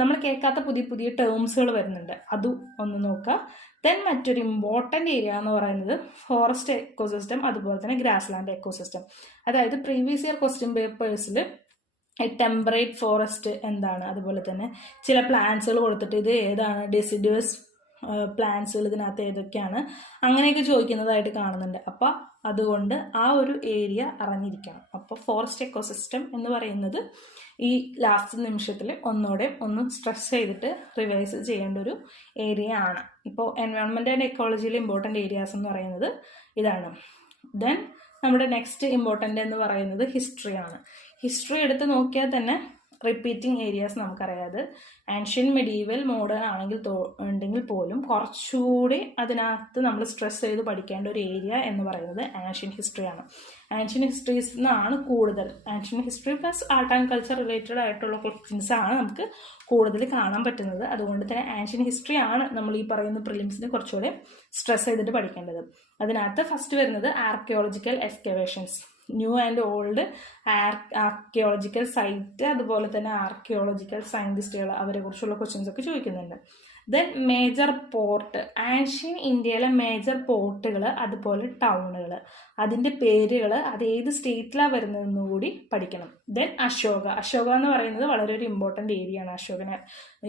നമ്മൾ കേൾക്കാത്ത പുതിയ പുതിയ ടേംസുകൾ വരുന്നുണ്ട്, അതും ഒന്ന് നോക്കുക. ദെൻ മറ്റൊരു ഇമ്പോർട്ടൻ്റ് ഏരിയ എന്ന് പറയുന്നത് ഫോറസ്റ്റ് എക്കോസിസ്റ്റം, അതുപോലെ തന്നെ ഗ്രാസ് ലാൻഡ് എക്കോസിസ്റ്റം. അതായത് പ്രീവിയസ് ഇയർ ക്വസ്റ്റ്യൻ പേപ്പേഴ്സിൽ ടെമ്പറേറ്റ് ഫോറസ്റ്റ് എന്താണ്, അതുപോലെ തന്നെ ചില പ്ലാന്റ്സുകൾ കൊടുത്തിട്ട് ഇത് ഏതാണ്, ഡെസിഡുവസ് പ്ലാന്റ്സുകൾ ഇതിനകത്ത് ഏതൊക്കെയാണ്, അങ്ങനെയൊക്കെ ചോദിക്കുന്നതായിട്ട് കാണുന്നുണ്ട്. അപ്പോൾ അതുകൊണ്ട് ആ ഒരു ഏരിയ അറിഞ്ഞിരിക്കണം. അപ്പോൾ ഫോറസ്റ്റ് എക്കോസിസ്റ്റം എന്ന് പറയുന്നത് ഈ ലാസ്റ്റ് നിമിഷത്തിൽ ഒന്ന് സ്ട്രെസ് ചെയ്തിട്ട് റിവൈസ് ചെയ്യേണ്ട ഒരു ഏരിയ ആണ്. ഇപ്പോൾ എൻവയോൺമെൻറ്റ് ആൻഡ് എക്കോളജിയിൽ ഇമ്പോർട്ടൻ്റ് ഏരിയാസ് എന്ന് പറയുന്നത് ഇതാണ്. ദെൻ നമ്മുടെ നെക്സ്റ്റ് ഇമ്പോർട്ടൻ്റ് എന്ന് പറയുന്നത് ഹിസ്റ്ററിയാണ്. ഹിസ്റ്ററി എടുത്ത് നോക്കിയാൽ തന്നെ റിപ്പീറ്റിംഗ് ഏരിയാസ് നമുക്കറിയാതെ, ആൻഷ്യൻ, മെഡീവൽ, മോഡേൺ ആണെങ്കിൽ ഉണ്ടെങ്കിൽ പോലും കുറച്ചുകൂടി അതിനകത്ത് നമ്മൾ സ്ട്രെസ് ചെയ്ത് പഠിക്കേണ്ട ഒരു ഏരിയ എന്ന് പറയുന്നത് ആൻഷ്യൻ ഹിസ്റ്ററിയാണ്. ആൻഷ്യൻ ഹിസ്റ്ററീസ് നിന്നാണ് കൂടുതൽ, ancient history plus art and culture related ആയിട്ടുള്ള ക്വസ്റ്റ്യൻസ് ആണ് നമുക്ക് കൂടുതൽ കാണാൻ പറ്റുന്നത്. അതുകൊണ്ട് തന്നെ ആൻഷ്യൻ ഹിസ്റ്ററി ആണ് നമ്മൾ ഈ പറയുന്ന പ്രിലിംസിന് കുറച്ചുകൂടി സ്ട്രെസ് ചെയ്തിട്ട് പഠിക്കേണ്ടത്. അതിനകത്ത് ഫസ്റ്റ് വരുന്നത് archaeological excavations, new and old archaeological site, അതുപോലെ തന്നെ ആർക്കിയോളജിക്കൽ സയൻറ്റിസ്റ്റുകൾ, അവരെ കുറിച്ചുള്ള ക്വസ്റ്റ്യൻസ് ഒക്കെ ചോദിക്കുന്നുണ്ട്. ദെൻ മേജർ പോർട്ട്, ആൻഷ്യൻ ഇന്ത്യയിലെ മേജർ പോർട്ടുകൾ, അതുപോലെ ടൗണുകൾ, അതിൻ്റെ പേരുകൾ, അത് ഏത് സ്റ്റേറ്റിലാണ് വരുന്നതെന്ന് കൂടി പഠിക്കണം. ദെൻ അശോക എന്ന് പറയുന്നത് വളരെ ഒരു ഇമ്പോർട്ടൻ്റ് ഏരിയ ആണ്. അശോകനെ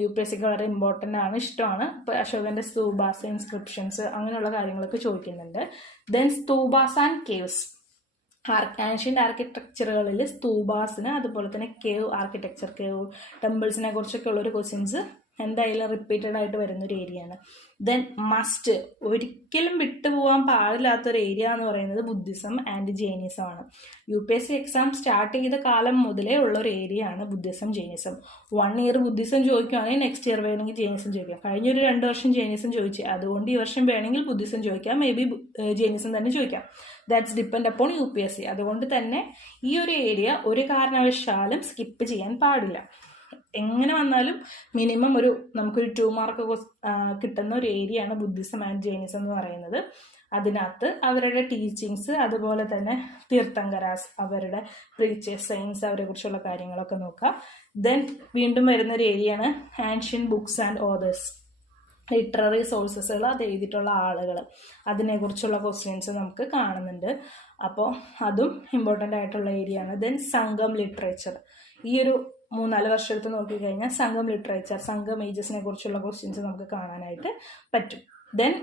UPSCക്ക് വളരെ ഇമ്പോർട്ടൻ്റ് ആണ്, ഇഷ്ടമാണ്. ഇപ്പോൾ അശോകൻ്റെ സ്തൂപാസ്, ഇൻസ്ക്രിപ്ഷൻസ്, അങ്ങനെയുള്ള കാര്യങ്ങളൊക്കെ ചോദിക്കുന്നുണ്ട്. Then stupas and caves, ancient ആർക്കിടെക്ചറുകളിൽ സ്തൂപാസിന്, അതുപോലെ തന്നെ കേവ് ആർക്കിടെക്ചർ, കേവ് ടെമ്പിൾസിനെ കുറിച്ചൊക്കെ ഉള്ളൊരു ക്വസ്റ്റ്യൻസ് എന്തായാലും റിപ്പീറ്റഡ് ആയിട്ട് വരുന്നൊരു ഏരിയ ആണ്. ദെൻ മസ്റ്റ്, ഒരിക്കലും വിട്ടുപോകാൻ പാടില്ലാത്തൊരു ഏരിയ എന്ന് പറയുന്നത് ബുദ്ധിസം ആൻഡ് ജൈനിസം ആണ്. UPSC എക്സാം സ്റ്റാർട്ട് ചെയ്ത കാലം മുതലേ ഉള്ളൊരു ഏരിയ ആണ് ബുദ്ധിസം, ജൈനിസം. 1 ഇയർ ബുദ്ധിസം ചോദിക്കുകയാണെങ്കിൽ നെക്സ്റ്റ് ഇയർ വേണമെങ്കിൽ ജൈനിസം ചോദിക്കാം. കഴിഞ്ഞൊരു 2 വർഷം ജൈനിസം ചോദിച്ചു, അതുകൊണ്ട് ഈ വർഷം വേണമെങ്കിൽ ബുദ്ധിസം ചോദിക്കാം, മേ ബി ജൈനിസം തന്നെ ചോദിക്കാം. That's depend upon UPSC. അതുകൊണ്ട് തന്നെ ഈ ഒരു ഏരിയ ഒരു കാരണവശാലും സ്കിപ്പ് ചെയ്യാൻ പാടില്ല. എങ്ങനെ വന്നാലും മിനിമം നമുക്കൊരു 2 മാർക്ക് കിട്ടുന്ന ഒരു ഏരിയയാണ് ബുദ്ധിസം ആൻഡ് ജൈനിസം എന്ന് പറയുന്നത്. അതിനകത്ത് അവരുടെ ടീച്ചിങ്സ്, അതുപോലെ തന്നെ തീർത്ഥങ്കരാസ്, അവരുടെ പ്രീച്ചേഴ്സ്, സയൻസ്, അവരെ കുറിച്ചുള്ള കാര്യങ്ങളൊക്കെ നോക്കാം. ദെൻ വീണ്ടും വരുന്ന ഒരു ഏരിയയാണ് ancient books and authors, literary സോഴ്സസുകൾ, അത് എഴുതിയിട്ടുള്ള ആളുകൾ, അതിനെക്കുറിച്ചുള്ള ക്വസ്റ്റ്യൻസ് നമുക്ക് കാണുന്നുണ്ട്. അപ്പോൾ അതും ഇമ്പോർട്ടൻ്റ് ആയിട്ടുള്ള ഏരിയ ആണ്. ദെൻ സംഘം ലിറ്ററേച്ചർ, ഈ ഒരു 3-4 വർഷം എടുത്ത് നോക്കിക്കഴിഞ്ഞാൽ സംഘം ലിറ്ററേച്ചർ, സംഘം ഏജസിനെ കുറിച്ചുള്ള ക്വസ്റ്റ്യൻസ് നമുക്ക് കാണാനായിട്ട് പറ്റും. ദെൻ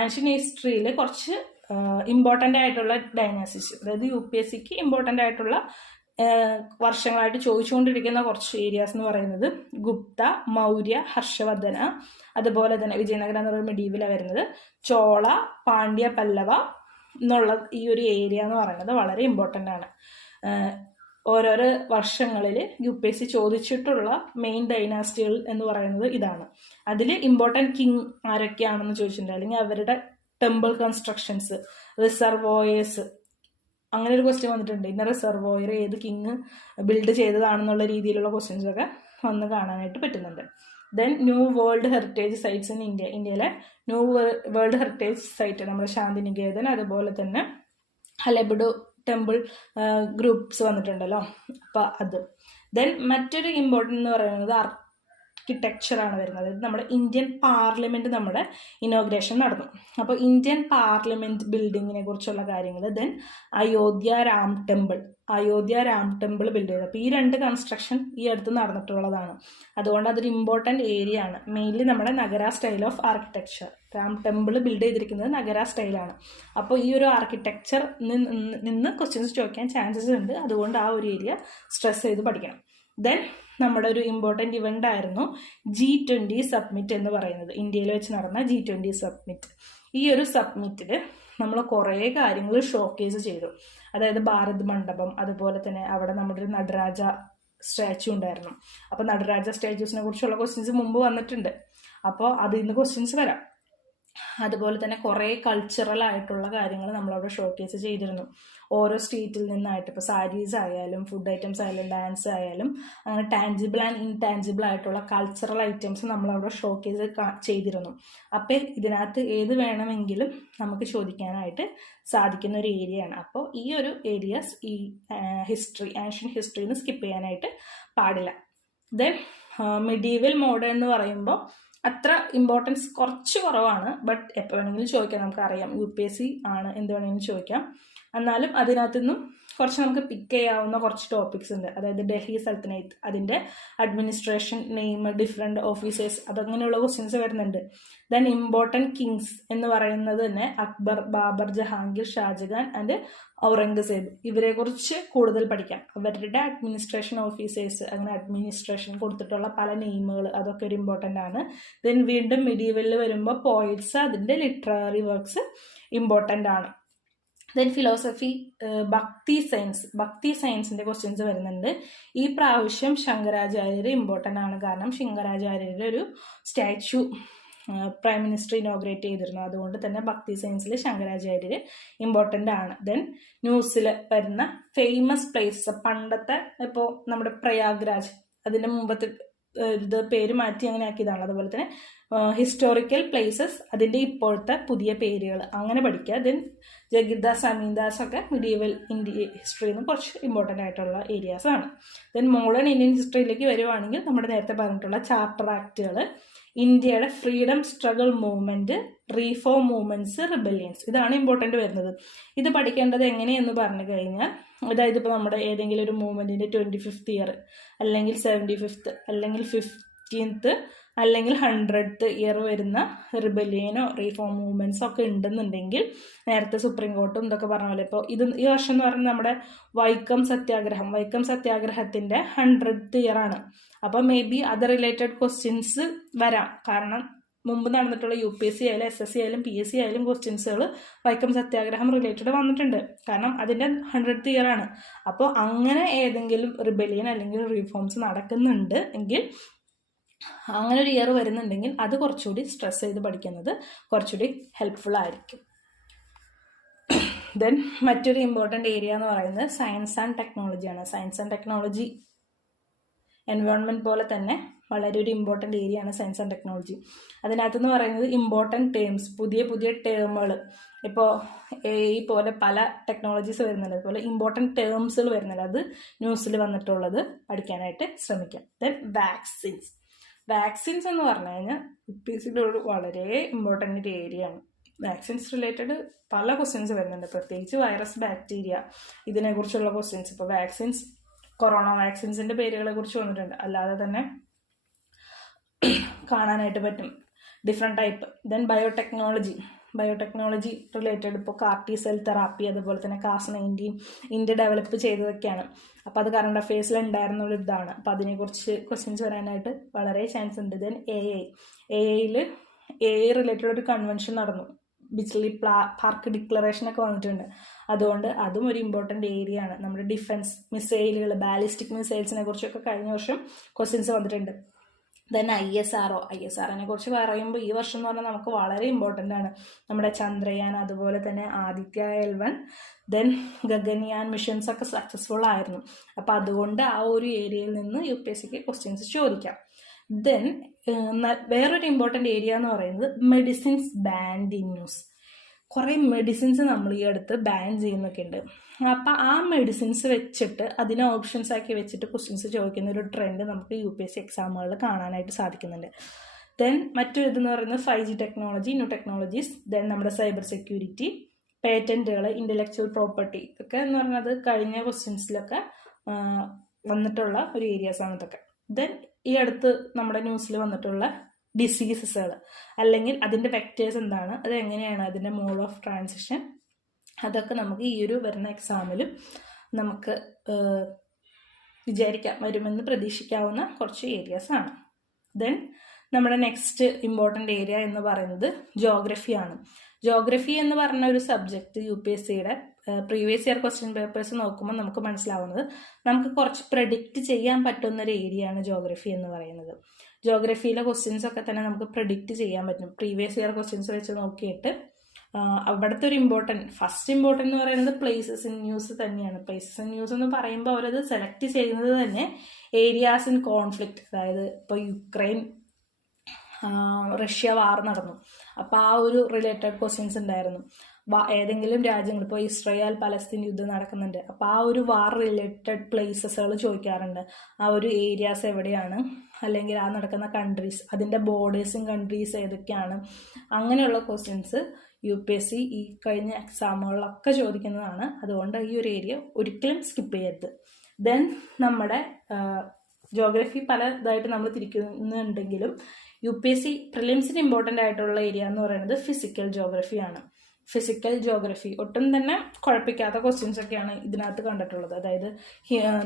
ആൻഷ്യൻ ഹിസ്റ്ററിയിൽ കുറച്ച് ഇമ്പോർട്ടൻ്റ് ആയിട്ടുള്ള ഡൈനാസിസ്, അതായത് UPSCക്ക് ഇമ്പോർട്ടൻ്റ് ആയിട്ടുള്ള വർഷങ്ങളായിട്ട് ചോദിച്ചുകൊണ്ടിരിക്കുന്ന കുറച്ച് ഏരിയാസ് എന്ന് പറയുന്നത് ഗുപ്ത, മൗര്യ, ഹർഷവർദ്ധന, അതുപോലെ തന്നെ വിജയനഗര എന്ന് പറയുന്ന മെഡീവലാണ് വരുന്നത്, ചോള, പാണ്ഡ്യ, പല്ലവ എന്നുള്ള ഈ ഒരു ഏരിയ എന്ന് പറയുന്നത് വളരെ ഇമ്പോർട്ടൻ്റ് ആണ്. ഓരോരോ വർഷങ്ങളിൽ UPSC ചോദിച്ചിട്ടുള്ള മെയിൻ ഡൈനാസ്റ്റികൾ എന്ന് പറയുന്നത് ഇതാണ്. അതിൽ ഇമ്പോർട്ടൻറ്റ് കിങ് ആരൊക്കെയാണെന്ന് ചോദിച്ചിട്ടുണ്ട്, അല്ലെങ്കിൽ അവരുടെ ടെമ്പിൾ കൺസ്ട്രക്ഷൻസ്, റിസർവോയേഴ്സ്, അങ്ങനെ ഒരു ക്വസ്റ്റ്യൻ വന്നിട്ടുണ്ട്. ഇന്ന റിസർവോയർ ഏത് കിങ് ബിൽഡ് ചെയ്തതാണെന്നുള്ള രീതിയിലുള്ള ക്വസ്റ്റ്യൻസ് ഒക്കെ വന്ന് കാണാനായിട്ട് പറ്റുന്നുണ്ട്. Then new world heritage sites in India, ഇന്ത്യയിലെ ന്യൂ വേൾഡ് ഹെറിറ്റേജ് സൈറ്റ് നമ്മുടെ ശാന്തിനികേതൻ, അതുപോലെ തന്നെ ഹലബിഡു ടെമ്പിൾ ഗ്രൂപ്പ്സ് വന്നിട്ടുണ്ടല്ലോ, അപ്പോൾ അത്. ദെൻ മറ്റൊരു ഇമ്പോർട്ടൻ്റ് എന്ന് പറയുന്നത് ആർക്കിടെക്ചറാണ് വരുന്നത്. അതായത് നമ്മുടെ ഇന്ത്യൻ പാർലമെൻറ്റ് നമ്മുടെ ഇനോഗ്രേഷൻ നടന്നു. അപ്പോൾ ഇന്ത്യൻ പാർലമെൻറ്റ് ബിൽഡിങ്ങിനെ കുറിച്ചുള്ള കാര്യങ്ങൾ. Then Ayodhya Ram temple build ചെയ്തത്. അപ്പോൾ ഈ 2 കൺസ്ട്രക്ഷൻ ഈ അടുത്ത് നടന്നിട്ടുള്ളതാണ്. അതുകൊണ്ട് അതൊരു ഇമ്പോർട്ടൻ്റ് ഏരിയ ആണ്. മെയിൻലി നമ്മുടെ നഗര style of architecture, Ram temple build ചെയ്തിരിക്കുന്നത് നഗര സ്റ്റൈലാണ്. അപ്പോൾ ഈ ഒരു ആർക്കിടെക്ചർ നിന്ന് ക്വസ്റ്റ്യൻസ് ചോദിക്കാൻ ചാൻസസ് ഉണ്ട്. അതുകൊണ്ട് ആ ഒരു ഏരിയ സ്ട്രെസ് ചെയ്ത് പഠിക്കണം. ദെൻ നമ്മുടെ ഒരു ഇമ്പോർട്ടൻ്റ് ഇവൻ്റ് ആയിരുന്നു G20 സബ്മിറ്റ് എന്ന് പറയുന്നത്. ഇന്ത്യയിൽ വെച്ച് നടന്ന G20 സബ്മിറ്റ്. ഈ ഒരു സബ്മിറ്റിൽ നമ്മൾ കുറേ കാര്യങ്ങൾ ഷോക്കേസ് ചെയ്തു. അതായത് ഭാരത് മണ്ഡപം, അതുപോലെ തന്നെ അവിടെ നമ്മുടെ ഒരു നടരാജ സ്റ്റാച്യു ഉണ്ടായിരുന്നു. അപ്പോൾ നടരാജ സ്റ്റാച്യൂസിനെ കുറിച്ചുള്ള ക്വസ്റ്റ്യൻസ് മുമ്പ് വന്നിട്ടുണ്ട്. അപ്പോൾ അതിൽ നിന്ന് ക്വസ്റ്റ്യൻസ് വരാം. അതുപോലെ തന്നെ കുറേ കൾച്ചറൽ ആയിട്ടുള്ള കാര്യങ്ങൾ നമ്മളവിടെ ഷോക്കേസ് ചെയ്തിരുന്നു. ഓരോ സ്റ്റേറ്റിൽ നിന്നായിട്ട്, ഇപ്പോൾ സാരീസ് ആയാലും ഫുഡ് ഐറ്റംസ് ആയാലും ഡാൻസ് ആയാലും അങ്ങനെ ടാൻജിബിൾ ആൻഡ് ഇൻടാൻജിബിൾ ആയിട്ടുള്ള കൾച്ചറൽ ഐറ്റംസ് നമ്മളവിടെ ഷോക്കേസ് ചെയ്തിരുന്നു. അപ്പോൾ ഇതിനകത്ത് ഏത് വേണമെങ്കിലും നമുക്ക് ചോദിക്കാനായിട്ട് സാധിക്കുന്ന ഒരു ഏരിയയാണ്. അപ്പോൾ ഈ ഒരു ഏരിയാസ് ഈ ആൻഷ്യൻ ഹിസ്റ്ററിന്ന് സ്കിപ്പ് ചെയ്യാനായിട്ട് പാടില്ല. ദെൻ മിഡീവൽ മോഡേൺ എന്ന് പറയുമ്പോൾ അത്ര ഇമ്പോർട്ടൻസ് കുറച്ച് കുറവാണ്. ബട്ട് എപ്പോൾ വേണമെങ്കിലും ചോദിക്കാം, നമുക്കറിയാം UPSC ആണ്, എന്ത് വേണമെങ്കിലും ചോദിക്കാം. എന്നാലും അതിനകത്തുനിന്നും കുറച്ച് നമുക്ക് പിക്ക് ചെയ്യാവുന്ന കുറച്ച് ടോപ്പിക്സ് ഉണ്ട്. അതായത് ഡൽഹി സൽത്തനേറ്റ്, അതിൻ്റെ അഡ്മിനിസ്ട്രേഷൻ, നെയിം, ഡിഫറെൻറ്റ് ഓഫീസേഴ്സ്, അതങ്ങനെയുള്ള ക്വസ്റ്റ്യൻസ് വരുന്നുണ്ട്. ദെൻ ഇമ്പോർട്ടൻറ്റ് കിങ്സ് എന്ന് പറയുന്നത് തന്നെ അക്ബർ, ബാബർ, ജഹാംഗീർ, ഷാജഹാൻ ആൻഡ് ഔറംഗസേബ്, ഇവരെക്കുറിച്ച് കൂടുതൽ പഠിക്കാം. അവരുടെ അഡ്മിനിസ്ട്രേഷൻ ഓഫീസേഴ്സ്, അങ്ങനെ അഡ്മിനിസ്ട്രേഷൻ കൊടുത്തിട്ടുള്ള പല നെയിമുകൾ, അതൊക്കെ ഒരു ഇമ്പോർട്ടൻ്റ് ആണ്. ദെൻ വീണ്ടും മിഡീവലിൽ വരുമ്പോൾ പോയിറ്റ്സ്, അതിൻ്റെ ലിറ്റററി വർക്ക്സ് ഇമ്പോർട്ടൻ്റ് ആണ്. ദെൻ ഫിലോസഫി, ഭക്തി സയൻസിൻ്റെ ക്വസ്റ്റ്യൻസ് വരുന്നുണ്ട്. ഈ പ്രാവശ്യം ശങ്കരാചാര്യർ ഇമ്പോർട്ടൻ്റ് ആണ്. കാരണം ശങ്കരാചാര്യരുടെ ഒരു സ്റ്റാച്യു പ്രൈം മിനിസ്റ്റർ ഇനോഗ്രേറ്റ് ചെയ്തിരുന്നു. അതുകൊണ്ട് തന്നെ ഭക്തി സയൻസിൽ ശങ്കരാചാര്യർ ഇമ്പോർട്ടൻ്റ് ആണ്. ദെൻ ന്യൂസിൽ വരുന്ന ഫേമസ് പ്ലേസസ്, പണ്ടത്തെ ഇപ്പോൾ നമ്മുടെ പ്രയാഗ്രാജ്, അതിൻ്റെ മുമ്പത്തെ ഇത് പേര് മാറ്റി അങ്ങനെ ആക്കിയതാണ്. അതുപോലെ തന്നെ ഹിസ്റ്റോറിക്കൽ പ്ലേസസ്, അതിൻ്റെ ഇപ്പോഴത്തെ പുതിയ പേരുകൾ, അങ്ങനെ പഠിക്കുക. ദെൻ ജഗിർദാസ്, അമീൻദാസ് ഒക്കെ മിഡീവൽ ഇന്ത്യ ഹിസ്റ്ററിയിൽ നിന്ന് കുറച്ച് ഇമ്പോർട്ടൻ്റ് ആയിട്ടുള്ള ഏരിയാസ് ആണ്. ദെൻ മോഡേൺ ഇന്ത്യൻ ഹിസ്റ്ററിയിലേക്ക് വരുവാണെങ്കിൽ നമ്മുടെ നേരത്തെ പറഞ്ഞിട്ടുള്ള ചാർട്ടർ ആക്റ്റുകൾ, ഇന്ത്യയുടെ freedom struggle movement, reform movements, rebellions, ഇതാണ് ഇമ്പോർട്ടൻ്റ് വരുന്നത്. ഇത് പഠിക്കേണ്ടത് എങ്ങനെയെന്ന് പറഞ്ഞു കഴിഞ്ഞാൽ, അതായത് ഇപ്പോൾ നമ്മുടെ ഏതെങ്കിലും ഒരു മൂവ്മെൻറ്റിൻ്റെ 25th ഇയർ, അല്ലെങ്കിൽ 75th, അല്ലെങ്കിൽ 15th, അല്ലെങ്കിൽ 100th ഇയർ വരുന്ന റിബല്യനോ റീഫോം മൂവ്മെൻറ്റ്സോ ഒക്കെ ഉണ്ടെന്നുണ്ടെങ്കിൽ, നേരത്തെ സുപ്രീം കോർട്ടും ഇതൊക്കെ പറഞ്ഞ പോലെ, ഇപ്പോൾ ഈ വർഷം എന്ന് പറയുന്നത് നമ്മുടെ വൈക്കം സത്യാഗ്രഹത്തിൻ്റെ 100th ഇയർ ആണ്. അപ്പോൾ മേ ബി അത് റിലേറ്റഡ് ക്വസ്റ്റ്യൻസ് വരാം. കാരണം മുമ്പ് നടന്നിട്ടുള്ള UPSC ആയാലും SSC ആയാലും PSC ആയാലും ക്വസ്റ്റ്യൻസുകൾ വൈക്കം സത്യാഗ്രഹം റിലേറ്റഡ് വന്നിട്ടുണ്ട്. കാരണം അതിൻ്റെ 100th ഇയർ ആണ്. അപ്പോൾ അങ്ങനെ ഏതെങ്കിലും റിബല്യൻ അല്ലെങ്കിൽ റീഫോംസ് നടക്കുന്നുണ്ട് എങ്കിൽ, അങ്ങനെ ഒരു ഇയർ വരുന്നുണ്ടെങ്കിൽ, അത് കുറച്ചുകൂടി സ്ട്രെസ് ചെയ്ത് പഠിക്കുന്നത് കുറച്ചുകൂടി ഹെൽപ്ഫുൾ ആയിരിക്കും. ദെൻ മറ്റൊരു ഇമ്പോർട്ടൻ്റ് ഏരിയ എന്ന് പറയുന്നത് സയൻസ് ആൻഡ് ടെക്നോളജിയാണ്. സയൻസ് ആൻഡ് ടെക്നോളജി എൻവയോൺമെൻറ്റ് പോലെ തന്നെ വളരെ ഒരു ഇമ്പോർട്ടൻ്റ് ഏരിയ ആണ് സയൻസ് ആൻഡ് ടെക്നോളജി. അതിനകത്തെന്ന് പറയുന്നത് ഇമ്പോർട്ടൻറ്റ് ടേംസ്, പുതിയ പുതിയ ടേമുകൾ, ഇപ്പോൾ AI പോലെ പല ടെക്നോളജീസ് വരുന്നുണ്ട്, അതുപോലെ ഇമ്പോർട്ടൻറ്റ് ടേംസുകൾ വരുന്നുണ്ട്. അത് ന്യൂസിൽ വന്നിട്ടുള്ളത് പഠിക്കാനായിട്ട് ശ്രമിക്കാം. ദെൻ വാക്സിൻസ് എന്ന് പറഞ്ഞു കഴിഞ്ഞാൽ UPSCയുടെ ഒരു വളരെ ഇമ്പോർട്ടൻ്റ് ഏരിയ ആണ്. വാക്സിൻസ് റിലേറ്റഡ് പല ക്വസ്റ്റ്യൻസ് വരുന്നുണ്ട്, പ്രത്യേകിച്ച് വൈറസ്, ബാക്ടീരിയ ഇതിനെക്കുറിച്ചുള്ള ക്വസ്റ്റ്യൻസ്. ഇപ്പോൾ വാക്സിൻസ്, കൊറോണ വാക്സിൻസിൻ്റെ പേരുകളെ കുറിച്ച് വന്നിട്ടുണ്ട്, അല്ലാതെ തന്നെ കാണാനായിട്ട് പറ്റും different type. Then biotechnology related ഇപ്പോൾ CAR-T സെൽ തെറാപ്പി, അതുപോലെ തന്നെ Cas19 ഇന്ത്യ ഡെവലപ്പ് ചെയ്തതൊക്കെയാണ്. അപ്പോൾ അത് കറണ്ട് അഫെയർസിൽ ഉണ്ടായിരുന്ന ഒരു ഇതാണ്. അപ്പോൾ അതിനെക്കുറിച്ച് ക്വസ്റ്റ്യൻസ് വരാനായിട്ട് വളരെ ചാൻസ് ഉണ്ട്. ദെൻ AI റിലേറ്റഡ് ഒരു കൺവെൻഷൻ നടന്നു, ബിച്ച്ലി പാർക്ക് ഡിക്ലറേഷനൊക്കെ വന്നിട്ടുണ്ട്. അതുകൊണ്ട് അതും ഒരു ഇമ്പോർട്ടൻ്റ് ഏരിയ ആണ്. നമ്മുടെ ഡിഫൻസ് മിസൈലുകൾ, ബാലിസ്റ്റിക് മിസൈൽസിനെ കുറിച്ചൊക്കെ കഴിഞ്ഞ വർഷം ക്വസ്റ്റ്യൻസ് വന്നിട്ടുണ്ട്. ദെൻ ISROനെ കുറിച്ച് പറയുമ്പോൾ ഈ വർഷം എന്ന് പറഞ്ഞാൽ നമുക്ക് വളരെ ഇമ്പോർട്ടൻ്റ് ആണ്. നമ്മുടെ ചന്ദ്രയാൻ, അതുപോലെ തന്നെ Aditya L1, then Gaganyaan missions ഒക്കെ സക്സസ്ഫുൾ ആയിരുന്നു. അപ്പോൾ അതുകൊണ്ട് ആ ഒരു ഏരിയയിൽ നിന്ന് UPSCക്ക് ക്വസ്റ്റ്യൻസ് ചോദിക്കാം. ദെൻ വേറൊരു ഇമ്പോർട്ടൻ്റ് ഏരിയ എന്ന് പറയുന്നത് മെഡിസിൻസ് ബാൻഡ് ഇൻ ന്യൂസ്. കുറേ മെഡിസിൻസ് നമ്മൾ ഈ അടുത്ത് ബാൻ ചെയ്യുന്നൊക്കെ ഉണ്ട്. അപ്പോൾ ആ മെഡിസിൻസ് വെച്ചിട്ട് അതിനെ ഓപ്ഷൻസ് ആക്കി വെച്ചിട്ട് ക്വസ്റ്റ്യൻസ് ചോദിക്കുന്ന ഒരു ട്രെൻഡ് നമുക്ക് UPSC എക്സാമുകളിൽ കാണാനായിട്ട് സാധിക്കുന്നുണ്ട്. ദെൻ മറ്റൊരു ഇതെന്ന് പറയുന്നത് 5G technology, new technologies, then നമ്മുടെ സൈബർ സെക്യൂരിറ്റി, പേറ്റൻറ്റുകൾ, ഇൻ്റലക്ച്വൽ പ്രോപ്പർട്ടി ഒക്കെ എന്ന് പറഞ്ഞത് കഴിഞ്ഞ ക്വസ്റ്റ്യൻസിലൊക്കെ വന്നിട്ടുള്ള ഒരു ഏരിയാസാണ് ഇതൊക്കെ. ദെൻ ഈ അടുത്ത് നമ്മുടെ ന്യൂസിൽ വന്നിട്ടുള്ള ഡിസീസസുകൾ, അല്ലെങ്കിൽ അതിൻ്റെ വെക്റ്റേഴ്സ് എന്താണ്, അത് എങ്ങനെയാണ് അതിൻ്റെ മോഡ് ഓഫ് ട്രാൻസിഷൻ, അതൊക്കെ നമുക്ക് ഈ ഒരു വരുന്ന എക്സാമിലും നമുക്ക് വിചാരിക്കാം വരുമെന്ന് പ്രതീക്ഷിക്കാവുന്ന കുറച്ച് ഏരിയാസാണ്. ദെൻ നമ്മുടെ നെക്സ്റ്റ് ഇമ്പോർട്ടൻ്റ് ഏരിയ എന്ന് പറയുന്നത് ജോഗ്രഫിയാണ്. ജോഗ്രഫി എന്ന് പറഞ്ഞ ഒരു സബ്ജക്റ്റ് UPSCയുടെ പ്രീവിയസ് ഇയർ ക്വസ്റ്റ്യൻ പേപ്പേഴ്സ് നോക്കുമ്പോൾ നമുക്ക് മനസ്സിലാവുന്നത് നമുക്ക് കുറച്ച് പ്രഡിക്റ്റ് ചെയ്യാൻ പറ്റുന്ന ഒരു ഏരിയയാണ് ജോഗ്രഫി എന്ന് പറയുന്നത്. ജോഗ്രഫിയിലെ ക്വസ്റ്റ്യൻസ് ഒക്കെ തന്നെ നമുക്ക് പ്രഡിക്റ്റ് ചെയ്യാൻ പറ്റും. പ്രീവിയസ് ഇയർ ക്വസ്റ്റ്യൻസ് വെച്ച് നോക്കിയിട്ട് അവിടുത്തെ ഒരു ഫസ്റ്റ് ഇമ്പോർട്ടൻ്റ് എന്ന് പറയുന്നത് പ്ലേസസ് ഇൻ ന്യൂസ് തന്നെയാണ്. പ്ലേസസ് ഇൻ ന്യൂസ് എന്ന് പറയുമ്പോൾ അവരത് സെലക്ട് ചെയ്യുന്നത് തന്നെ ഏരിയാസ് ഇൻ കോൺഫ്ലിക്റ്റ്, അതായത് ഇപ്പോൾ യുക്രൈൻ റഷ്യ വാർ നടന്നു, അപ്പോൾ ആ ഒരു റിലേറ്റഡ് ക്വസ്റ്റ്യൻസ് ഉണ്ടായിരുന്നു. ഏതെങ്കിലും രാജ്യങ്ങൾ, ഇപ്പോൾ ഇസ്രായേൽ പലസ്തീൻ യുദ്ധം നടക്കുന്നുണ്ട്, അപ്പോൾ ആ ഒരു വാർ റിലേറ്റഡ് പ്ലേസസുകൾ ചോദിക്കാറുണ്ട്. ആ ഒരു ഏരിയാസ് എവിടെയാണ്, അല്ലെങ്കിൽ ആ നടക്കുന്ന കൺട്രീസ്, അതിൻ്റെ ബോർഡേഴ്സും കൺട്രീസ് ഏതൊക്കെയാണ്, അങ്ങനെയുള്ള ക്വസ്റ്റ്യൻസ് UPSC ഈ കഴിഞ്ഞ എക്സാമുകളിലൊക്കെ ചോദിക്കുന്നതാണ്. അതുകൊണ്ട് ഈ ഒരു ഏരിയ ഒരിക്കലും സ്കിപ്പ് ചെയ്യരുത്. ദെൻ നമ്മുടെ ജോഗ്രഫി പല ഇതായിട്ട് നമ്മൾ തിരിക്കുന്നുണ്ടെങ്കിലും UPSC പ്രിലിംസിന് ഇമ്പോർട്ടൻ്റ് ആയിട്ടുള്ള ഏരിയ എന്ന് പറയുന്നത് ഫിസിക്കൽ ജോഗ്രഫിയാണ്. ഫിസിക്കൽ ജോഗ്രഫി ഒട്ടും തന്നെ കുഴപ്പിക്കാത്ത ക്വസ്റ്റ്യൻസ് ഒക്കെയാണ് ഇതിനകത്ത് കണ്ടിട്ടുള്ളത്. അതായത്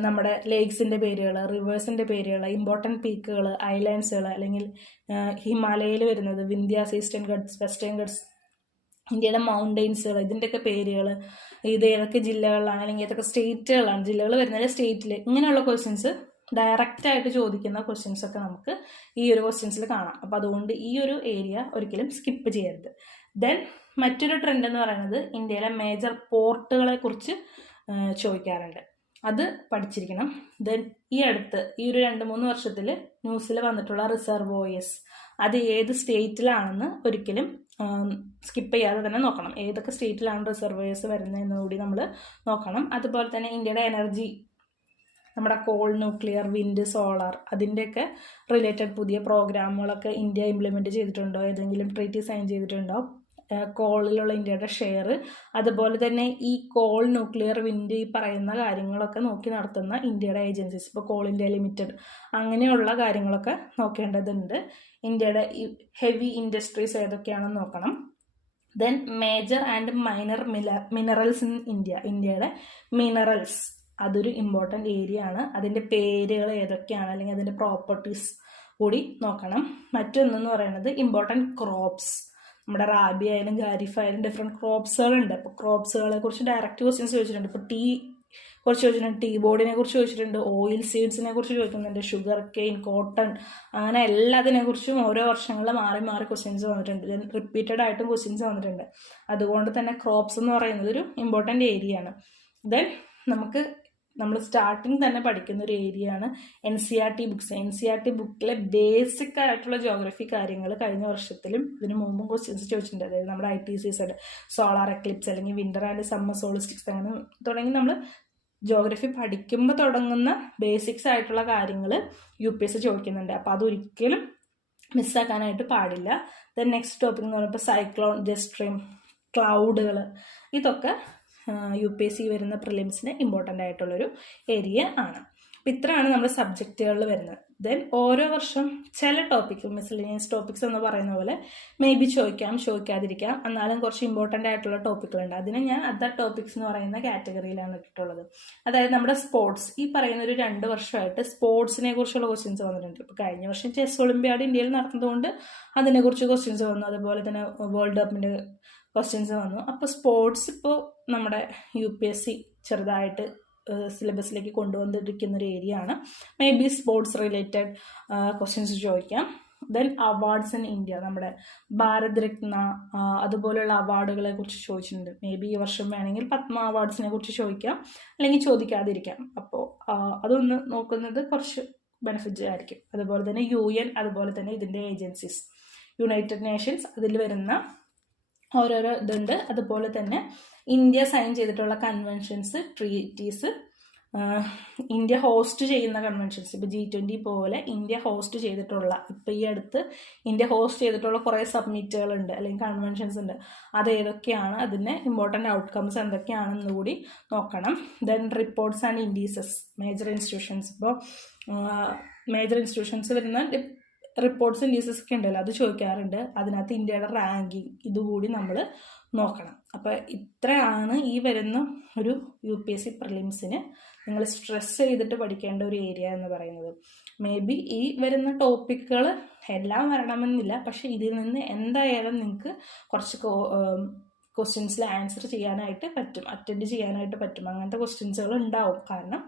നമ്മുടെ ലേക്സിൻ്റെ പേരുകൾ, റിവേഴ്സിൻ്റെ പേരുകൾ, ഇമ്പോർട്ടൻറ്റ് പീക്കുകൾ, ഐലാൻഡ്സുകൾ, അല്ലെങ്കിൽ ഹിമാലയയിൽ വരുന്നത് Vindhyas, eastern guts, western guts, ഇന്ത്യയുടെ മൗണ്ടെയിൻസുകൾ, ഇതിൻ്റെയൊക്കെ പേരുകൾ, ഇത് ഏതൊക്കെ ജില്ലകളിലാണ്, അല്ലെങ്കിൽ ഏതൊക്കെ സ്റ്റേറ്റുകളാണ്, ജില്ലകൾ വരുന്നത് സ്റ്റേറ്റിൽ, ഇങ്ങനെയുള്ള ക്വസ്റ്റ്യൻസ് ഡയറക്റ്റായിട്ട് ചോദിക്കുന്ന ക്വസ്റ്റ്യൻസ് ഒക്കെ നമുക്ക് ഈ ഒരു ക്വസ്റ്റ്യൻസിൽ കാണാം. അപ്പോൾ അതുകൊണ്ട് ഈ ഒരു ഏരിയ ഒരിക്കലും സ്കിപ്പ് ചെയ്യരുത്. ദെൻ മറ്റൊരു ട്രെൻഡ് എന്ന് പറയുന്നത് ഇന്ത്യയിലെ മേജർ പോർട്ടുകളെ കുറിച്ച് ചോദിക്കാറുണ്ട്, അത് പഠിച്ചിരിക്കണം. ദെൻ ഈ അടുത്ത് ഈ ഒരു 2-3 വർഷത്തിൽ ന്യൂസിൽ വന്നിട്ടുള്ള റിസർവോയേഴ്സ്, അത് ഏത് സ്റ്റേറ്റിലാണെന്ന് ഒരിക്കലും സ്കിപ്പ് ചെയ്യാതെ തന്നെ നോക്കണം. ഏതൊക്കെ സ്റ്റേറ്റിലാണ് റിസർവോയേഴ്സ് വരുന്നതെന്ന് കൂടി നമ്മൾ നോക്കണം. അതുപോലെ തന്നെ ഇന്ത്യയുടെ എനർജി, നമ്മുടെ കോൾ, ന്യൂക്ലിയർ, വിൻഡ്, സോളാർ, അതിൻ്റെയൊക്കെ റിലേറ്റഡ് പുതിയ പ്രോഗ്രാമുകളൊക്കെ ഇന്ത്യ ഇംപ്ലിമെൻറ്റ് ചെയ്തിട്ടുണ്ടോ, ഏതെങ്കിലും ട്രീറ്റി സൈൻ ചെയ്തിട്ടുണ്ടോ, കോളിലുള്ള ഇന്ത്യയുടെ ഷെയർ, അതുപോലെ തന്നെ ഈ കോൾ, ന്യൂക്ലിയർ, വിൻഡ്, ഈ പറയുന്ന കാര്യങ്ങളൊക്കെ നോക്കി നടത്തുന്ന ഇന്ത്യയുടെ ഏജൻസീസ്, ഇപ്പോൾ കോൾ ഇന്ത്യ ലിമിറ്റഡ്, അങ്ങനെയുള്ള കാര്യങ്ങളൊക്കെ നോക്കേണ്ടതുണ്ട്. ഇന്ത്യയുടെ ഈ ഹെവി ഇൻഡസ്ട്രീസ് ഏതൊക്കെയാണെന്ന് നോക്കണം. Then major and minor minerals in India, ഇന്ത്യയുടെ മിനറൽസ്, അതൊരു ഇമ്പോർട്ടൻ്റ് ഏരിയ ആണ്. അതിൻ്റെ പേരുകൾ ഏതൊക്കെയാണ്, അല്ലെങ്കിൽ അതിൻ്റെ പ്രോപ്പർട്ടീസ് കൂടി നോക്കണം. മറ്റൊന്നെന്ന് പറയുന്നത് ഇമ്പോർട്ടൻറ്റ് ക്രോപ്സ്, നമ്മുടെ റാബി ആയാലും ഖാരിഫ് ആയാലും ഡിഫറെൻറ്റ് ക്രോപ്സുകളുണ്ട്. അപ്പോൾ ക്രോപ്സുകളെ കുറിച്ച് ഡയറക്റ്റ് ക്വസ്റ്റ്യൻസ് ചോദിച്ചിട്ടുണ്ട്. ഇപ്പോൾ ടീ കുറിച്ച് ചോദിച്ചിട്ടുണ്ട്, ടീ ബോർഡിനെ കുറിച്ച് ചോദിച്ചിട്ടുണ്ട്, ഓയിൽ സീഡ്സിനെ കുറിച്ച് ചോദിക്കുന്നുണ്ട്, ഷുഗർ കെയിൻ, കോട്ടൺ, അങ്ങനെ എല്ലാത്തിനെ കുറിച്ചും ഓരോ വർഷങ്ങളിൽ മാറി മാറി ക്വസ്റ്റ്യൻസ് വന്നിട്ടുണ്ട്. റിപ്പീറ്റഡ് ആയിട്ടും ക്വസ്റ്റ്യൻസ് വന്നിട്ടുണ്ട്. അതുകൊണ്ട് തന്നെ ക്രോപ്സ് എന്ന് പറയുന്നത് ഒരു ഇമ്പോർട്ടൻ്റ് ഏരിയ ആണ്. ദെൻ നമുക്ക് നമ്മൾ സ്റ്റാർട്ടിങ് തന്നെ പഠിക്കുന്ന ഒരു ഏരിയയാണ് NCERT ബുക്സ്. NCERT ബുക്കിലെ ബേസിക് ആയിട്ടുള്ള ജോഗ്രഫി കാര്യങ്ങൾ കഴിഞ്ഞ വർഷത്തിലും ഇതിനു മുമ്പും ക്വസ്റ്റ്യൻസ് ചോദിച്ചിട്ടുണ്ട്. അതായത് നമ്മുടെ IPCZ, സോളാർ എക്ലിപ്സ്, അല്ലെങ്കിൽ വിന്റർ ആൻഡ് സമ്മർ സോളിസ്റ്റിക്സ്, അങ്ങനെ തുടങ്ങി നമ്മൾ ജോഗ്രഫി പഠിക്കുമ്പോൾ തുടങ്ങുന്ന ബേസിക്സ് ആയിട്ടുള്ള കാര്യങ്ങൾ UPSC ചോദിക്കുന്നുണ്ട്. അപ്പോൾ അതൊരിക്കലും മിസ്സാക്കാനായിട്ട് പാടില്ല. ദെൻ നെക്സ്റ്റ് ടോപ്പിക് എന്ന് പറയുമ്പോൾ സൈക്ലോൺ, ജെറ്റ് സ്ട്രീം, ക്ലൗഡുകൾ, ഇതൊക്കെ UPSC വരുന്ന പ്രിലിംസിന് ഇമ്പോർട്ടൻ്റ് ആയിട്ടുള്ളൊരു ഏരിയ ആണ്. അപ്പം ഇത്രയാണ് നമ്മുടെ സബ്ജക്റ്റുകളിൽ വരുന്നത്. ദെൻ ഓരോ വർഷം ചില ടോപ്പിക്സ്, മിസ്ലിനിയസ് ടോപ്പിക്സ് എന്ന് പറയുന്ന പോലെ മേ ബി ചോദിക്കാം, ചോദിക്കാതിരിക്കാം. എന്നാലും കുറച്ച് ഇമ്പോർട്ടൻ്റ് ആയിട്ടുള്ള ടോപ്പിക്കുകളുണ്ട്. അതിനെ ഞാൻ അതർ ടോപ്പിക്സ് എന്ന് പറയുന്ന കാറ്റഗറിയിലാണ് ഇട്ടിട്ടുള്ളത്. അതായത് നമ്മുടെ സ്പോർട്സ്, ഈ പറയുന്ന ഒരു 2 വർഷമായിട്ട് സ്പോർട്സിനെ കുറിച്ചുള്ള ക്വസ്റ്റ്യൻസ് വന്നിട്ടുണ്ട്. ഇപ്പോൾ കഴിഞ്ഞ വർഷം ചെസ് ഒളിമ്പ്യാഡ് ഇന്ത്യയിൽ നടത്തുന്നതുകൊണ്ട് അതിനെക്കുറിച്ച് ക്വസ്റ്റ്യൻസ് വന്നു. അതുപോലെ തന്നെ വേൾഡ് കപ്പിൻ്റെ ക്വസ്റ്റ്യൻസ് വന്നു. അപ്പോൾ സ്പോർട്സ് ഇപ്പോൾ നമ്മുടെ UPSC ചെറുതായിട്ട് സിലബസിലേക്ക് കൊണ്ടുവന്നിരിക്കുന്ന ഒരു ഏരിയ ആണ്. May be sports related questions ചോദിക്കാം. ദെൻ അവാർഡ്സ് ഇൻ ഇന്ത്യ, നമ്മുടെ ഭാരത് രത്ന അതുപോലെയുള്ള അവാർഡുകളെ കുറിച്ച് ചോദിച്ചിട്ടുണ്ട്. മേ ബി ഈ വർഷം വേണമെങ്കിൽ പത്മ അവാർഡ്സിനെ കുറിച്ച് ചോദിക്കാം, അല്ലെങ്കിൽ ചോദിക്കാതിരിക്കാം. അപ്പോൾ അതൊന്ന് നോക്കുന്നത് കുറച്ച് ബെനിഫിറ്റ് ആയിരിക്കും. അതുപോലെ തന്നെ UN, അതുപോലെ തന്നെ ഇതിൻ്റെ ഏജൻസീസ്, യുണൈറ്റഡ് നേഷൻസ്, അതിൽ വരുന്ന ഓരോരോ ഇതുണ്ട്. അതുപോലെ തന്നെ ഇന്ത്യ സൈൻ ചെയ്തിട്ടുള്ള കൺവെൻഷൻസ്, ട്രീറ്റീസ്, ഇന്ത്യ ഹോസ്റ്റ് ചെയ്യുന്ന കൺവെൻഷൻസ്, ഇപ്പോൾ G20 പോലെ ഇന്ത്യ ഹോസ്റ്റ് ചെയ്തിട്ടുള്ള, ഇപ്പോൾ ഈ അടുത്ത് ഇന്ത്യ ഹോസ്റ്റ് ചെയ്തിട്ടുള്ള കുറേ സബ്മിറ്റുകളുണ്ട് അല്ലെങ്കിൽ കൺവെൻഷൻസ് ഉണ്ട്. അത് ഏതൊക്കെയാണ്, അതിൻ്റെ ഇമ്പോർട്ടൻ്റ് ഔട്ട്കംസ് എന്തൊക്കെയാണെന്ന് കൂടി നോക്കണം. Then reports and indices, major institutions, ഇപ്പോൾ മേജർ ഇൻസ്റ്റിറ്റ്യൂഷൻസ് വരുന്ന റിപ്പോർട്ട്സ് ഇൻഡീസസ് ഒക്കെ ഉണ്ടല്ലോ, അത് ചോദിക്കാറുണ്ട്. അതിനകത്ത് ഇന്ത്യയുടെ റാങ്കിങ് ഇതുകൂടി നമ്മൾ നോക്കണം. അപ്പോൾ ഇത്രയാണ് ഈ വരുന്ന ഒരു UPSC പ്രിലിംസിന് നിങ്ങൾ സ്ട്രെസ് ചെയ്തിട്ട് പഠിക്കേണ്ട ഒരു ഏരിയ എന്ന് പറയുന്നത്. മേ ബി ഈ വരുന്ന ടോപ്പിക്കുകൾ എല്ലാം വരണമെന്നില്ല, പക്ഷെ ഇതിൽ നിന്ന് എന്തായാലും നിങ്ങൾക്ക് കുറച്ച് ക്വസ്റ്റ്യൻസിൽ ആൻസർ ചെയ്യാനായിട്ട് പറ്റും, അറ്റൻഡ് ചെയ്യാനായിട്ട് പറ്റും. അങ്ങനത്തെ ക്വസ്റ്റ്യൻസുകൾ ഉണ്ടാവും. കാരണം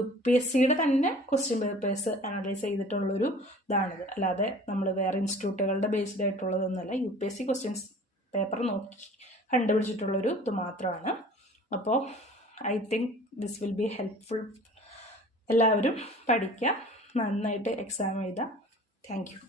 UPSCയുടെ തന്നെ ക്വസ്റ്റ്യൻ പേപ്പേഴ്സ് അനലൈസ് ചെയ്തിട്ടുള്ളൊരു ഇതാണിത്. അല്ലാതെ നമ്മൾ വേറെ ഇൻസ്റ്റിറ്റ്യൂട്ടുകളുടെ ബേസ്ഡ് ആയിട്ടുള്ളതൊന്നുമല്ല. UPSC ക്വസ്റ്റ്യൻസ് പേപ്പർ നോക്കി കണ്ടുപിടിച്ചിട്ടുള്ളൊരു ഇത് മാത്രമാണ്. അപ്പോൾ I think this will be helpful. എല്ലാവരും പഠിക്കുക, നന്നായിട്ട് എക്സാം എഴുതാം. Thank you.